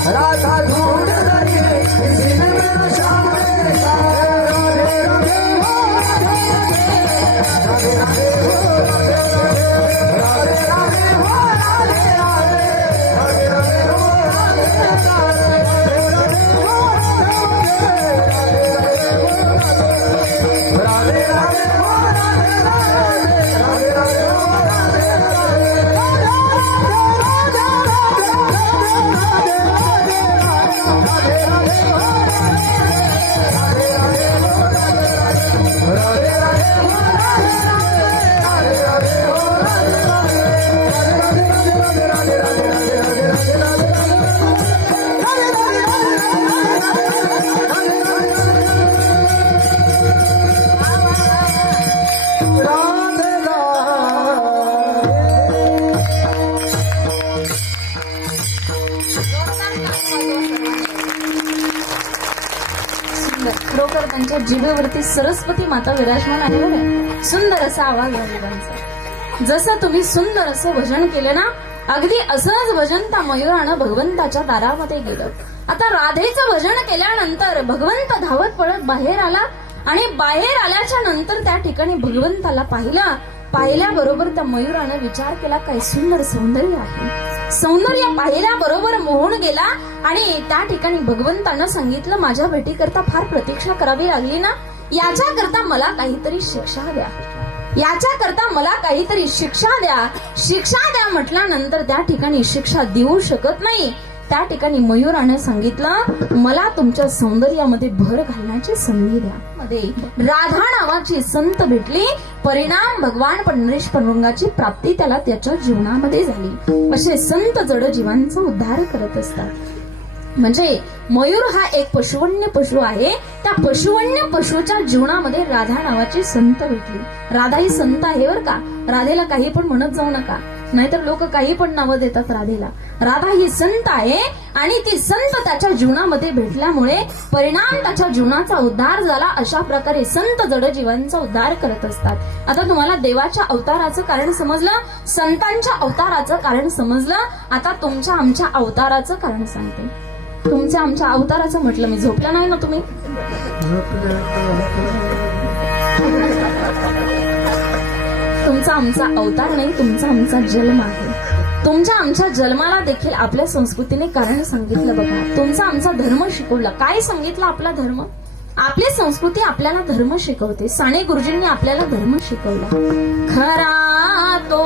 राधा ढूंढ रही इसने मेरा श्याम देखा. राधे राधे हो, राधे राधे राधे हो, राधे राधे राधे हो, राधे राधे राधे हो, राधे राधे हो, राधे राधे हो, खरोखर त्यांच्या जिभेवरती सरस्वती माता विराजमान आहे बघा. सुंदर असा आवाज आहे त्यांचा. जसं तुम्ही सुंदर असं भजन केलं ना, अगदी असंच भजन त्या मयूरानं भगवंताच्या दारामध्ये गेलं. आता राधेचं भजन केल्यानंतर भगवंत धावत पळत बाहेर आला आणि बाहेर आल्याच्या नंतर त्या ठिकाणी भगवंताला पाहिल्याबरोबर त्या मयूरानं विचार केला, काय सुंदर सौंदर्य आहे. सौंदर्य पाहिल्याबरोबर मोहून गेला आणि त्या ठिकाणी भगवंतानं सांगितलं, माझ्या भेटीकरता फार प्रतीक्षा करावी लागली ना, याच्याकरता मला काहीतरी शिक्षा द्या, याच्याकरता मला काहीतरी शिक्षा द्या. शिक्षा द्या म्हटल्यानंतर त्या ठिकाणी शिक्षा देऊ शकत नाही. त्या ठिकाणी मयूराने सांगितलं, मला तुमच्या सौंदर्यामध्ये भर घालण्याची संधी द्या. मध्ये राधा नावाची संत भेटली. परिणाम भगवान पंढरीश पांडुरंगाची प्राप्ती त्याला त्याच्या जीवनामध्ये झाली. असे संत जड जीवांचा उद्धार करत असतात. म्हणजे मयूर हा एक पशुवन्य पशु आहे. त्या पशुवन्य पशुच्या जीवनामध्ये राधा नावाची संत भेटली. राधा ही संत आहे बर का. राधेला काही पण म्हणत जाऊ नका, नाहीतर लोक काही पण नावं देतात राधेला. राधा ही संत आहे आणि ती संत त्याच्या जीवनामध्ये भेटल्यामुळे परिणाम त्याच्या जीवनाचा उद्धार झाला. अशा प्रकारे संत जड जीवांचा उद्धार करत असतात. आता तुम्हाला देवाच्या अवताराचं कारण समजलं, संतांच्या अवताराचं कारण समजलं. आता तुमच्या आमच्या अवताराचं कारण सांगते. तुमच्या आमच्या अवताराचं म्हटलं मी, झोपला नाही ना तुम्ही? तुमचा आमचा अवतार नाही, तुमचा आमचा जन्म आहे. तुमच्या आमच्या जन्माला देखील आपल्या संस्कृतीने कारण सांगितलं बघा. तुमचा आमचा धर्म शिकवला. काय सांगितलं? आपला धर्म. आपली संस्कृती आपल्याला धर्म शिकवते. साने गुरुजींनी आपल्याला धर्म शिकवला. खरा तो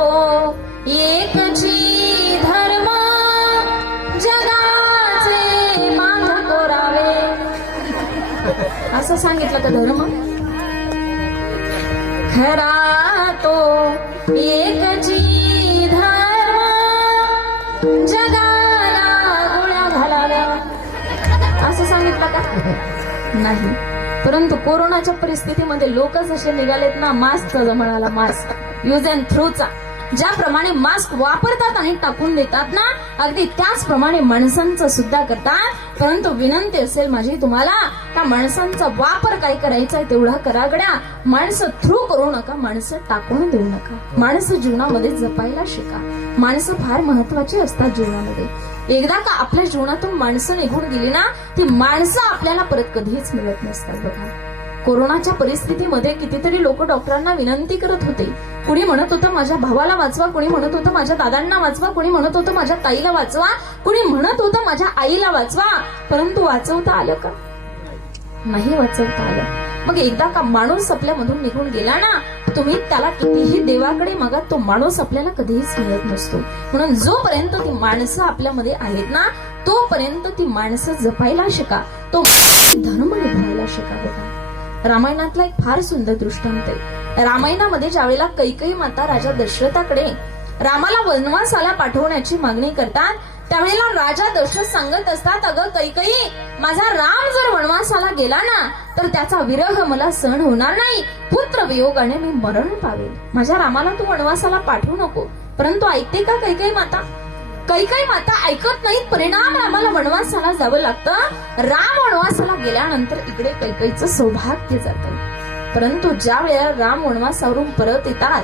एकची धर्म जगाचे माग कोरावे, असं सांगितलं तर धर्म. खरा तो एकची धर्म नाही. परंतु कोरोनाच्या परिस्थितीमध्ये लोकच असे निघालेत ना, मास्कचा जमानाला मास्क यूज अँड थ्रोचा. ज्याप्रमाणे मास्क वापरतात आणि टाकून देतात ना, अगदी त्याचप्रमाणे माणसांचं सुद्धा करतात. परंतु विनंती असेल माझी तुम्हाला, त्या माणसांचा वापर काय करायचा आहे तेवढा करा गड्या. माणसं थ्रू करू नका, माणसं टाकून देऊ नका. माणसं जीवनामध्ये जपायला शिका. माणसं फार महत्वाची असतात जीवनामध्ये. एकदा का आपल्या जीवनातून माणसं निघून गेली ना, ती माणसं आपल्याला परत कधीच मिळत नसतात. बघा, कोरोनाच्या परिस्थितीमध्ये कितीतरी लोक डॉक्टरांना विनंती करत होते. कुणी म्हणत होतं माझ्या भावाला वाचवा, कुणी म्हणत होतं माझ्या दादांना वाचवा, कुणी म्हणत होतं माझ्या ताईला वाचवा, कुणी म्हणत होतं माझ्या आईला वाचवा. परंतु वाचवता आलं का? नाही वाचवता आलं. मग एकदा का माणूस आपल्यामधून निघून गेला ना, तुम्ही त्याला कितीही देवाकडे मागा, तो माणूस आपल्याला कधीच मिळत नसतो. म्हणून जोपर्यंत ती माणसं आपल्यामध्ये आहेत ना, तोपर्यंत ती माणसं जपायला शिका. तो धर्म निभावायला शिका. बघा, रामायणातला एक फार सुंदर दृष्टांत आहे. रामायणामध्ये ज्यावेळेला कैकेयी माता राजा दशरथाकडे रामाला वनवासाला पाठवण्याची मागणी करतात, त्यावेळेला राजा दशरथ सांगत असतात, अगं कैकेयी, माझा राम जर वनवासाला गेला ना, तर त्याचा विरह मला सहन होणार नाही. पुत्र वियोगाने मी मरण पावेल. माझ्या रामाला तू वनवासाला पाठवू नको. परंतु ऐकते का कैकेयी माता? कैकेयी माता ऐकत नाहीत. परिणाम रामाला वनवासाला जावं लागतं. राम वनवासाला गेल्यानंतर इकडे कैकेयीचं सौभाग्य जातं. परंतु ज्या वेळेला राम वनवासावरून परत येतात,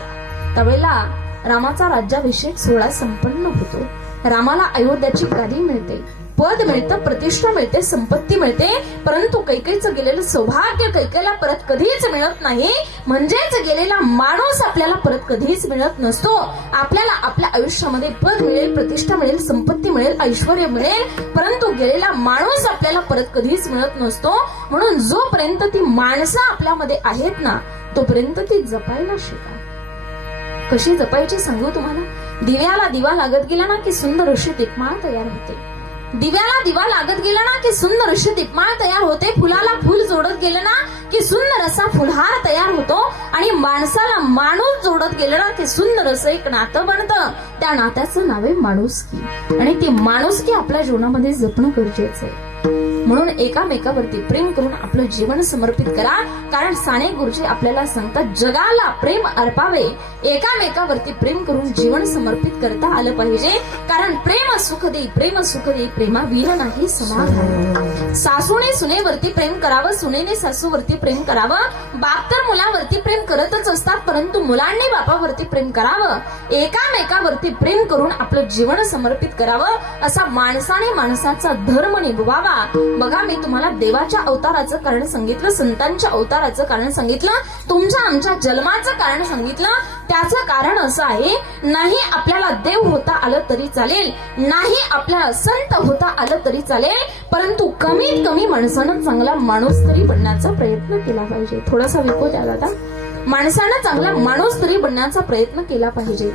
त्यावेळेला रामाचा राज्याभिषेक सोहळा संपन्न होतो. रामाला अयोध्याची गादी मिळते, पद मिळतं, प्रतिष्ठा मिळते, संपत्ती मिळते. परंतु कैकेयीचं गेलेलं सौभाग्य कैकेयीला परत कधीच मिळत नाही. म्हणजेच गेलेला माणूस आपल्याला परत कधीच मिळत नसतो. आपल्याला आपल्या आयुष्यामध्ये पद मिळेल, प्रतिष्ठा मिळेल, संपत्ती मिळेल, ऐश्वर्य मिळेल, परंतु गेलेला माणूस आपल्याला परत कधीच मिळत नसतो. म्हणून जोपर्यंत ती माणसं आपल्यामध्ये आहेत ना, तोपर्यंत ती जपायला शिका. कशी जपायची सांगू तुम्हाला. दिव्याला दिवा लागत गेला ना, की सुंदर अशी दीपमाळ तयार होते. दिव्याला दिवा लागत गेला ना, की सुंदर अशी दीपमाळ तयार होते. फुलाला फुल जोडत गेलं ना, की सुंदर असा फुलहार तयार होतो. आणि माणसाला माणूस जोडत गेलं ना, की सुंदर असं एक नातं बनतं. त्या नात्याचं नाव आहे माणुसकी. आणि ती माणुसकी आपल्या जीवनामध्ये जपणं गरजेचं आहे. म्हणून एकामेकावरती प्रेम करून आपलं जीवन समर्पित करा. कारण साने गुरुजी आपल्याला सांगतात, जगाला प्रेम अर्पावे. एकामेकावरती प्रेम करून जीवन समर्पित करता आलं पाहिजे. कारण प्रेम सुख दे, प्रेम सुख दे, प्रेमाविन नाही समाधान. सासूने सुनेवरती प्रेम करावं, सुनेने सासूवरती प्रेम करावं. बाप तर मुलावरती प्रेम करतच असतात, परंतु मुलांनी बापावरती प्रेम करावं. एकामेकावरती प्रेम करून आपलं जीवन समर्पित करावं. असा माणसाने माणसाचा धर्म निभवावा. बघा, मी तुम्हाला देवाच्या अवताराचं कारण सांगितलं, संतांच्या अवताराचं कारण सांगितलं, तुमच्या आमच्या जन्माचं कारण सांगितलं. त्याचं कारण असं आहे, नाही आपल्याला देव होता आलं तरी चालेल, नाही आपल्याला संत होता आलं तरी चालेल, परंतु कमीत कमी माणसानं चांगला माणूस तरी बनण्याचा प्रयत्न केला पाहिजे. थोडासा विको द्या दादा. माणसानं चांगला माणूस तरी बनण्याचा प्रयत्न केला पाहिजे.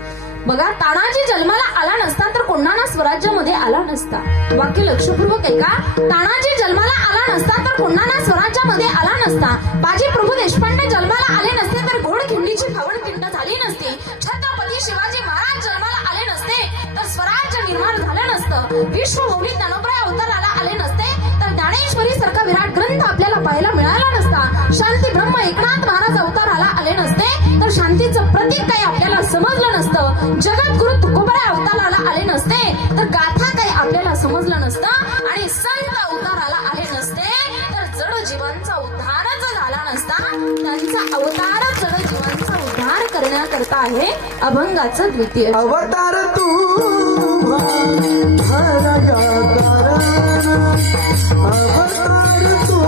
बघा, तानाजी जन्माला आला नसता तर कोणाला स्वराज्यामध्ये आला नसता. वाक्य लक्षपूर्वक ऐका. तानाजी जन्माला आला नसता तर कोणाला स्वराज्यामध्ये आला नसता. बाजी प्रभू देशपांडे जन्माला आले नसते तर घोडखिंडीची खावणखिंड झाली नसती. छत्रपती शिवाजी महाराज जन्माला आले नसते तर स्वराज्य निर्माण झालं नसतं. विश्वमौली ज्ञानोबराय अवताराला आले नसते तर ज्ञानेश्वरी सारखा विराट ग्रंथ आपल्याला पाहायला मिळाला नसता. शांती ब्रह्म एकनाथ महाराज अवताराला आले नसते तर शांतीचं प्रतीक काही आपल्याला समजलं नसतं. जगद्गुरु तुकोबराय अवताराला आले नसते तर गाथा काही आपल्याला समजलं नसतं. आणि संत अवताराला आले नसते तर जड जीवांचा उद्धारच झाला नसता. त्यांचा अवतार जड जीवांचा उद्धार करण्याकरता आहे अभंगाचं द्वितीय अवतार तू अवतार तू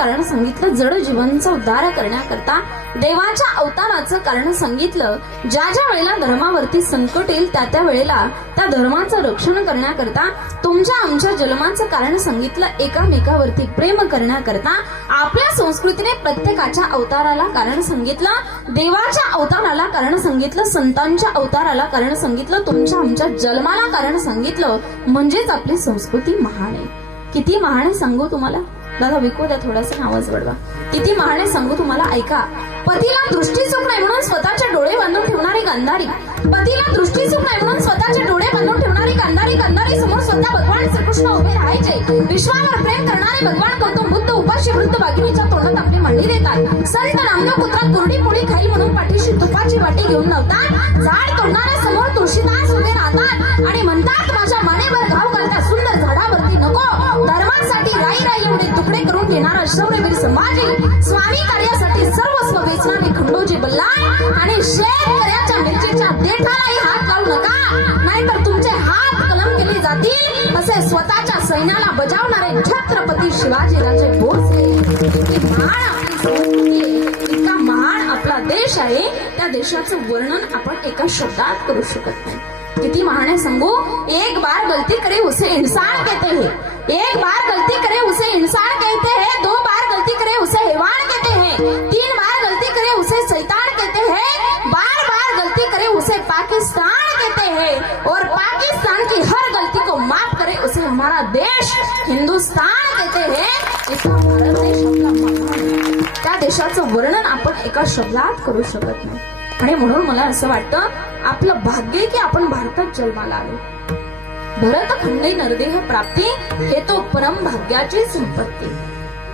कारण सांगितलं, जड जीवांचा उद्धार करण्याकरता देवाच्या अवताराचं कारण सांगितलं. ज्या ज्या वेळेला धर्मावरती संकट येईल त्या त्या वेळेला त्या धर्माचं रक्षण करण्याकरता तुमच्या आमच्या जन्माचं कारण सांगितलं. एकामेकावरती प्रेम करण्याकरता आपल्या संस्कृतीने प्रत्येकाच्या अवताराला कारण सांगितलं. देवाच्या अवताराला कारण सांगितलं, संतांच्या अवताराला कारण सांगितलं, तुमच्या आमच्या जन्माला कारण सांगितलं. म्हणजेच आपली संस्कृती महान आहे. किती महान आहे सांगू तुम्हाला. दादा विकू द्या थोडासा, आवाज वाढवा. किती महान आहे सांगू तुम्हाला, ऐका. पतीला दृष्टी चूक नाही म्हणून स्वतःचे डोळे बांधून ठेवणारी गांधारी, पतीला दृष्टी चूक नाही म्हणून स्वतःचे डोळे बांधून ठेवणारी गांधारी, गांधारी समोर स्वतः भगवान श्रीकृष्ण उभे राहायचे. विश्वावर प्रेम करणारे भगवान गौतम बुद्ध उपाशी वृद्ध वाघिणीच्या तोंडात आपली मांडी देतात. संत नामदेव पुत्रात कोरडी पोळी खाईल म्हणून पाठीशी तुपाची वाटी घेऊन नव्हतात. झाड तोडणाऱ्या समोर तुळशीदास उभे राहतात आणि म्हणतात, माझ्या मानेवर घाव घालता सुंदर झाडावरती नको. धर्मासाठी राई राई एवढे तुकडे करून घेणारा शौर्यवीर संभाजी, स्वामी कार्यासाठी सर्वस्व वेचणारे खंडोजी बल्लाळ आणि शेतकऱ्याच्या मिरचीच्या देठालाही हात लावू नका, नाहीतर तुमचे हात कलम केले जातील, असे स्वतःच्या सैन्याला बजावणारे छत्रपती शिवाजीराजे भोसले. इतकी महान आपली संस्कृती आहे, इतका महान आपला देश आहे. त्या देशाचं वर्णन आपण एका शब्दात करू शकत नाही. किती महान है संगो. एक बार गलती करे उसे इंसान कहते हैं, एक बार गलती करे उसे इंसान कहते हैं, दो बार गलती करे उसे हैवान कहते हैं, तीन बार गलती करे उसे शैतान कहते हैं, बार बार गलती करे उसे पाकिस्तान कहते हैं, और पाकिस्तान की हर गलती को माफ करे उसे हमारा देश हिंदुस्तान कहते हैं. इतना भारत देश आपला महान, त्या देशाचं वर्णन आपण एका शब्दात करू शकत नाही. आणि म्हणून मला असं वाटतं, आपलं भाग्य आहे की आपण भारतात जन्माला आलो. भरतखंडे नरदेह प्राप्ती हे तो परम भाग्याची संपत्ती.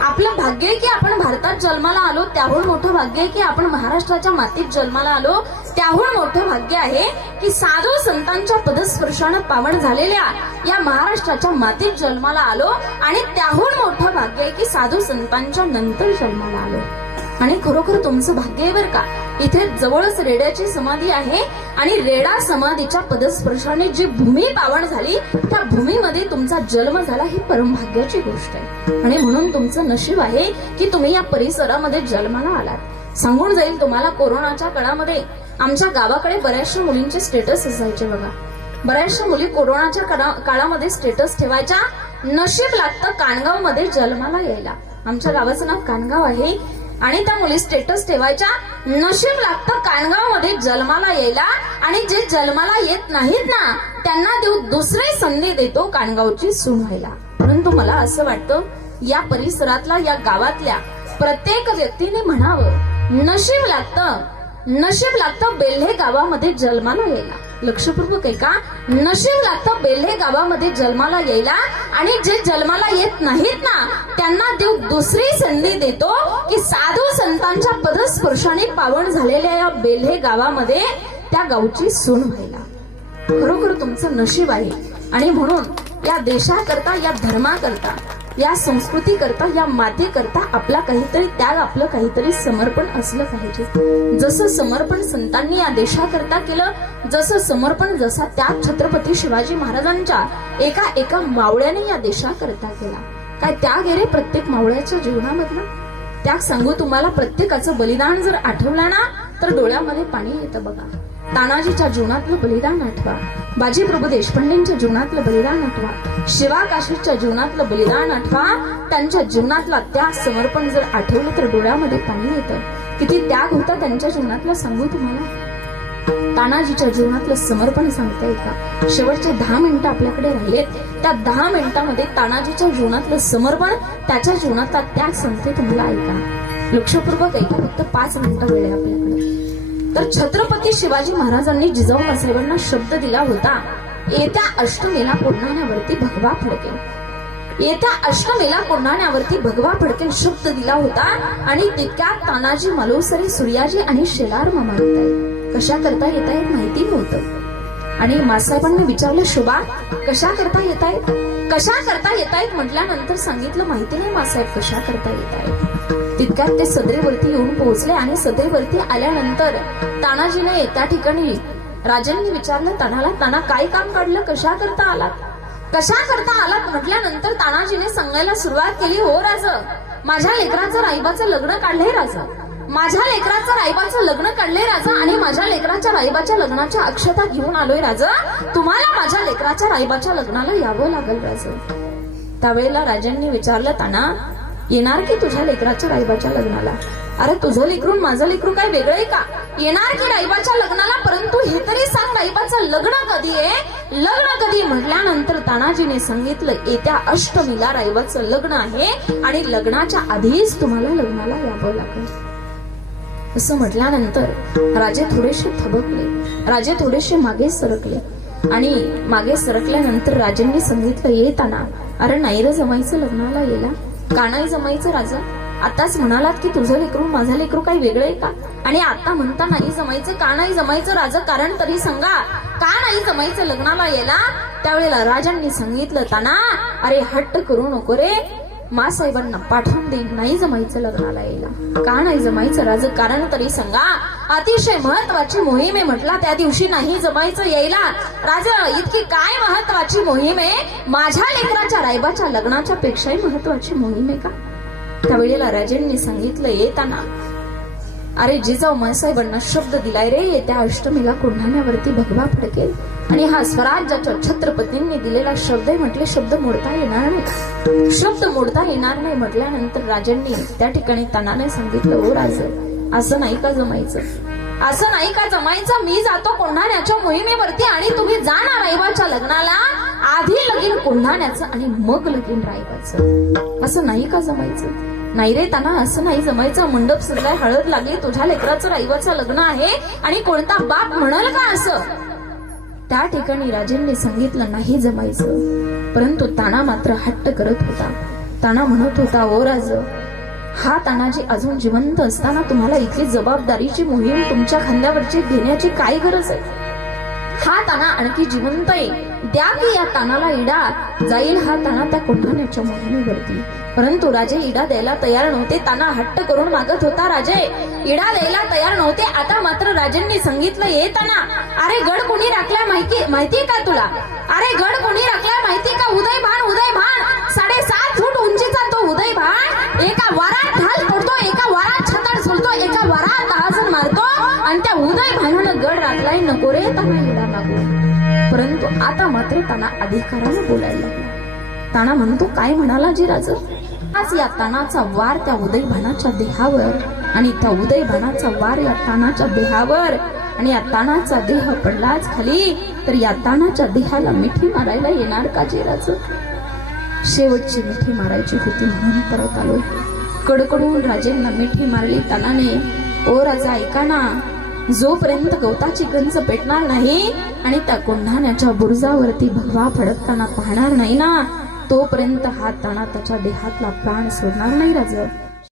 आपलं भाग्य आहे की आपण भारतात जन्माला आलो, त्याहून मोठं भाग्य आहे की आपण महाराष्ट्राच्या मातीत जन्माला आलो. त्याहून मोठं भाग्य आहे की साधू संतांच्या पदस्पर्शानं पावन झालेल्या या महाराष्ट्राच्या मातीत जन्माला आलो. आणि त्याहून मोठं भाग्य आहे की साधू संतांच्या नंतर जन्माला आलो. आणि खरोखर तुमचं भाग्य आहे बरं का. इथे जवळच रेड्याची समाधी आहे आणि रेडा समाधीच्या पदस्पर्शाने जी भूमी पावन झाली, त्या भूमीमध्ये तुमचा जन्म झाला, ही परमभाग्याची गोष्ट आहे. आणि म्हणून तुमचं नशीब आहे की तुम्ही या परिसरामध्ये जन्माला आलात. सांगून जाईल तुम्हाला, कोरोनाच्या काळामध्ये आमच्या गावाकडे बऱ्याचशा मुलींचे स्टेटस असायचे बघा. बऱ्याचशा मुली कोरोनाच्या काळामध्ये स्टेटस ठेवायच्या, नशीब लागतं कानगाव मध्ये जन्माला यायला. आमच्या गावाचं नाव कानगाव आहे. आणि त्या मुली स्टेटस ठेवायच्या, नशीब लागतं कानगाव मध्ये जन्माला यायला, आणि जे जन्माला येत नाहीत ना त्यांना देऊ दुसरी संधी देतो कानगावची सून व्हायला. परंतु मला असं वाटतं, या परिसरातला या गावातल्या प्रत्येक व्यक्तीने म्हणावं, नशीब लागतं बेल्हे गावामध्ये जन्माला यायला. लक्षपूर्वक आहे का. नशीब लागतं बेल्हे गावामध्ये जन्माला यायला, आणि जे जन्माला येत नाहीत ना त्यांना देव दुसरी संधी देतो की साधू संतांच्या पदस्पर्शाने पावन झालेल्या या बेल्हे गावामध्ये त्या गावची सून व्हायला. खरोखर तुमचं नशीब आहे. आणि म्हणून या देशाकरता, या धर्माकरता, या संस्कृतीकरता, या मातीकरता आपला काहीतरी त्याग, आपलं काहीतरी समर्पण असलं पाहिजे. जसं समर्पण संतांनी या देशाकरता केलं, जसं समर्पण, जसा त्याग छत्रपती शिवाजी महाराजांच्या एका मावळ्याने या देशाकरता केला. काय त्याग आहे रे प्रत्येक मावळ्याच्या जीवनामधला. त्याग सांगू तुम्हाला, प्रत्येकाचं बलिदान जर आठवलं ना तर डोळ्यामध्ये पाणी येतं बघा. तानाजीच्या जीवनातलं बलिदान आठवा, बाजीप्रभू देशपांडेंच्या जीवनातलं बलिदान आठवा, शिवा काशीच्या जीवनातलं बलिदान आठवा. त्यांच्या जीवनातला त्याग, समर्पण जर आठवलं तर डोळ्यामध्ये पाणी येतं. किती त्याग होता त्यांच्या जीवनातला सांगू तुम्हाला. तानाजीच्या जीवनातलं समर्पण सांगताय का. शेवटचे 10 मिनिटं आपल्याकडे राहिलेत, त्या 10 मिनिटांमध्ये तानाजीच्या जीवनातलं समर्पण, त्याच्या जीवनातला त्याग सांगते तुम्हाला. ऐका, लक्षपूर्वक ऐका. फक्त 5 मिनिटं वेळ आहे आपल्याकडे. तर छत्रपती शिवाजी महाराजांनी जिजाऊ साहेबांना शब्द दिला होता, येत्या अष्टमीला कोंढाण्यावरती भगवा फडकेल. येत्या अष्टमीला कोंढाण्यावरती भगवा फडकेल शब्द दिला होता. आणि तितक्यात तानाजी, मालुसरे, सूर्याजी आणि शेलार मामा येत आहेत. कशा करता येत आहेत माहिती नव्हतं. आणि मासाहेबांनी विचारलं, शोभा कशा करता येत आहेत, कशा करता येत आहेत म्हटल्यानंतर सांगितलं, माहिती नाही मासाहेब कशा करता येत आहेत. तितक्यात ते सदरेवरती येऊन पोहोचले. आणि सदरेवरती आल्यानंतर तानाजीने त्या ठिकाणी राजांनी विचारलं तानाला, ताना काय काम काढलं, कशा करता आलात, कशा करता आलात म्हटल्यानंतर तानाजीने सांगायला सुरुवात केली, हो राज, माझ्या लेकराचं राईबाचं लग्न काढलंय राजा, माझ्या लेकराचं राईबाचं लग्न काढलंय राजा, आणि माझ्या लेकराच्या राईबाच्या लग्नाच्या अक्षता घेऊन आलोय राजा. तुम्हाला माझ्या लेकराच्या राईबाच्या लग्नाला यावं लागेल राजा. त्यावेळेला राजांनी विचारलं, ताना येणार की तुझ्या लेकराच्या राईबाच्या लग्नाला? अरे तुझं लेकरून माझं लेकरू काय वेगळं आहे का? येणार की राईबाच्या लग्नाला, परंतु हे तरी सांग राईबाचं लग्न कधी आहे, लग्न कधी? म्हटल्यानंतर तानाजीने सांगितलं, येत्या अष्टमीला राईबाचं लग्न आहे आणि लग्नाच्या आधीच तुम्हाला लग्नाला यावं लागेल. असं म्हटल्यानंतर राजे थोडेसे थबकले, राजे थोडेसे मागे सरकले, आणि मागे सरकल्यानंतर राजांनी सांगितलं, ये ताना, अरे नाही रे जमायचं लग्नाला येला, का नाही जमायचं राजा? आताच म्हणालात की तुझं लेकरू माझं लेकरू काही वेगळं आहे का, आणि आता म्हणता नाही जमायचं, का नाही जमायचं राजा? कारण तरी सांगा, का नाही जमायचं लग्नाला यायला? त्यावेळेला राजांनी सांगितलं, ताना अरे हट्ट करू नको रे, मासाहेबांना पाठवून देईन, नाही जमायचं लग्नाला यायला. का नाही जमायचं राजा? कारण तरी सांगा. अतिशय महत्वाची मोहीम आहे म्हटला, त्या दिवशी नाही जमायचं यायला. राजा इतकी काय महत्वाची मोहीम आहे? माझ्या लेकराच्या रायबाच्या लग्नाच्या पेक्षाही महत्वाची मोहीम आहे का? त्यावेळेला राजांनी सांगितलं, येताना अरे जिजाऊ मासाहेबांना शब्द दिलाय रे, येत्या अष्टमीला कोंढाण्यावरती भगवा फडकेल, आणि हा स्वराज्याच्या छत्रपतींनी दिलेला शब्द आहे म्हटले, शब्द मोडता येणार नाही, शब्द मोडता येणार नाही. म्हटल्यानंतर राजांनी त्या ठिकाणी तानाने सांगितलं, ओ राज, असं नाही का जमायचं, असं नाही का जमायचं? मी जातो कोंढाण्याच्या मोहिमेवरती आणि तुम्ही जाणार रायबाच्या लग्नाला, आधी लगीन कोंढाण्याचं आणि मग लगीन रायबाचं. असं नाही का जमायचं? नाही रे ताना, असं नाही जमायचं. मंडप सजलाय, हळद लागली, तुझ्या लेकराचं रायबाचं लग्न आहे, आणि कोणता बाप म्हणाल का असं? त्या ठिकाणी राजेंनी सांगितलं, नाही जमायचं. परंतु ताना मात्र हट्ट करत होता. ताना म्हणत होता, ओ राज, हा तानाजी अजून जिवंत असताना तुम्हाला इथली जबाबदारीची मोहीम तुमच्या खांद्यावरची घेण्याची काय गरज आहे? हा ताना आणखी जिवंत आहे, द्या की या तानाला इडा, जाईल हा ताना त्या कोंढाण्याच्या मोहिमेवरती. परंतु राजे इडा द्यायला तयार नव्हते. ताना हट्ट करून मागत होता, राजे इडा द्यायला तयार नव्हते. आता मात्र राजांनी सांगितलं, ये ताना, अरे गड कोणी राखलाय माहितीये का तुला? अरे गड कोणी राखलाय माहितीये का? उदयभान, उदयभान, 7.5 फूट उंचीचा तो उदयभान एका वरात ढाल फोडतो, एका वरात छताड सोडतो, एका वरात दहाजण मारतो, आणि त्या उदयभानानं गड राखलाय. नको रे ताना इडा मागू. परंतु आता मात्र ताना अधिकारानं बोलायला लागला. ताना म्हणतो, काय म्हणाला जी राज? आज या तानाचा वार त्या उदयभानाच्या देहावर, आणि त्या उदयभानाचा वार या तानाच्या देहावर, आणि या तानाचा देह पडलाच खाली तर या तानाच्या देहाला मिठी मारायला येणार का जेराज? शेवटची मिठी मारायची होती म्हणून परत आलो. कडकडून राजेंना मिठी मारली तानाने. ओ राजा ऐका ना, जोपर्यंत गवताची गंज पेटणार नाही आणि त्या कोंढाण्याच्या बुरुजावरती भगवा फडकताना पाहणार नाही ना, तोपर्यंत हा ताना त्याच्या देहातला प्राण सोडणार नाही राजा.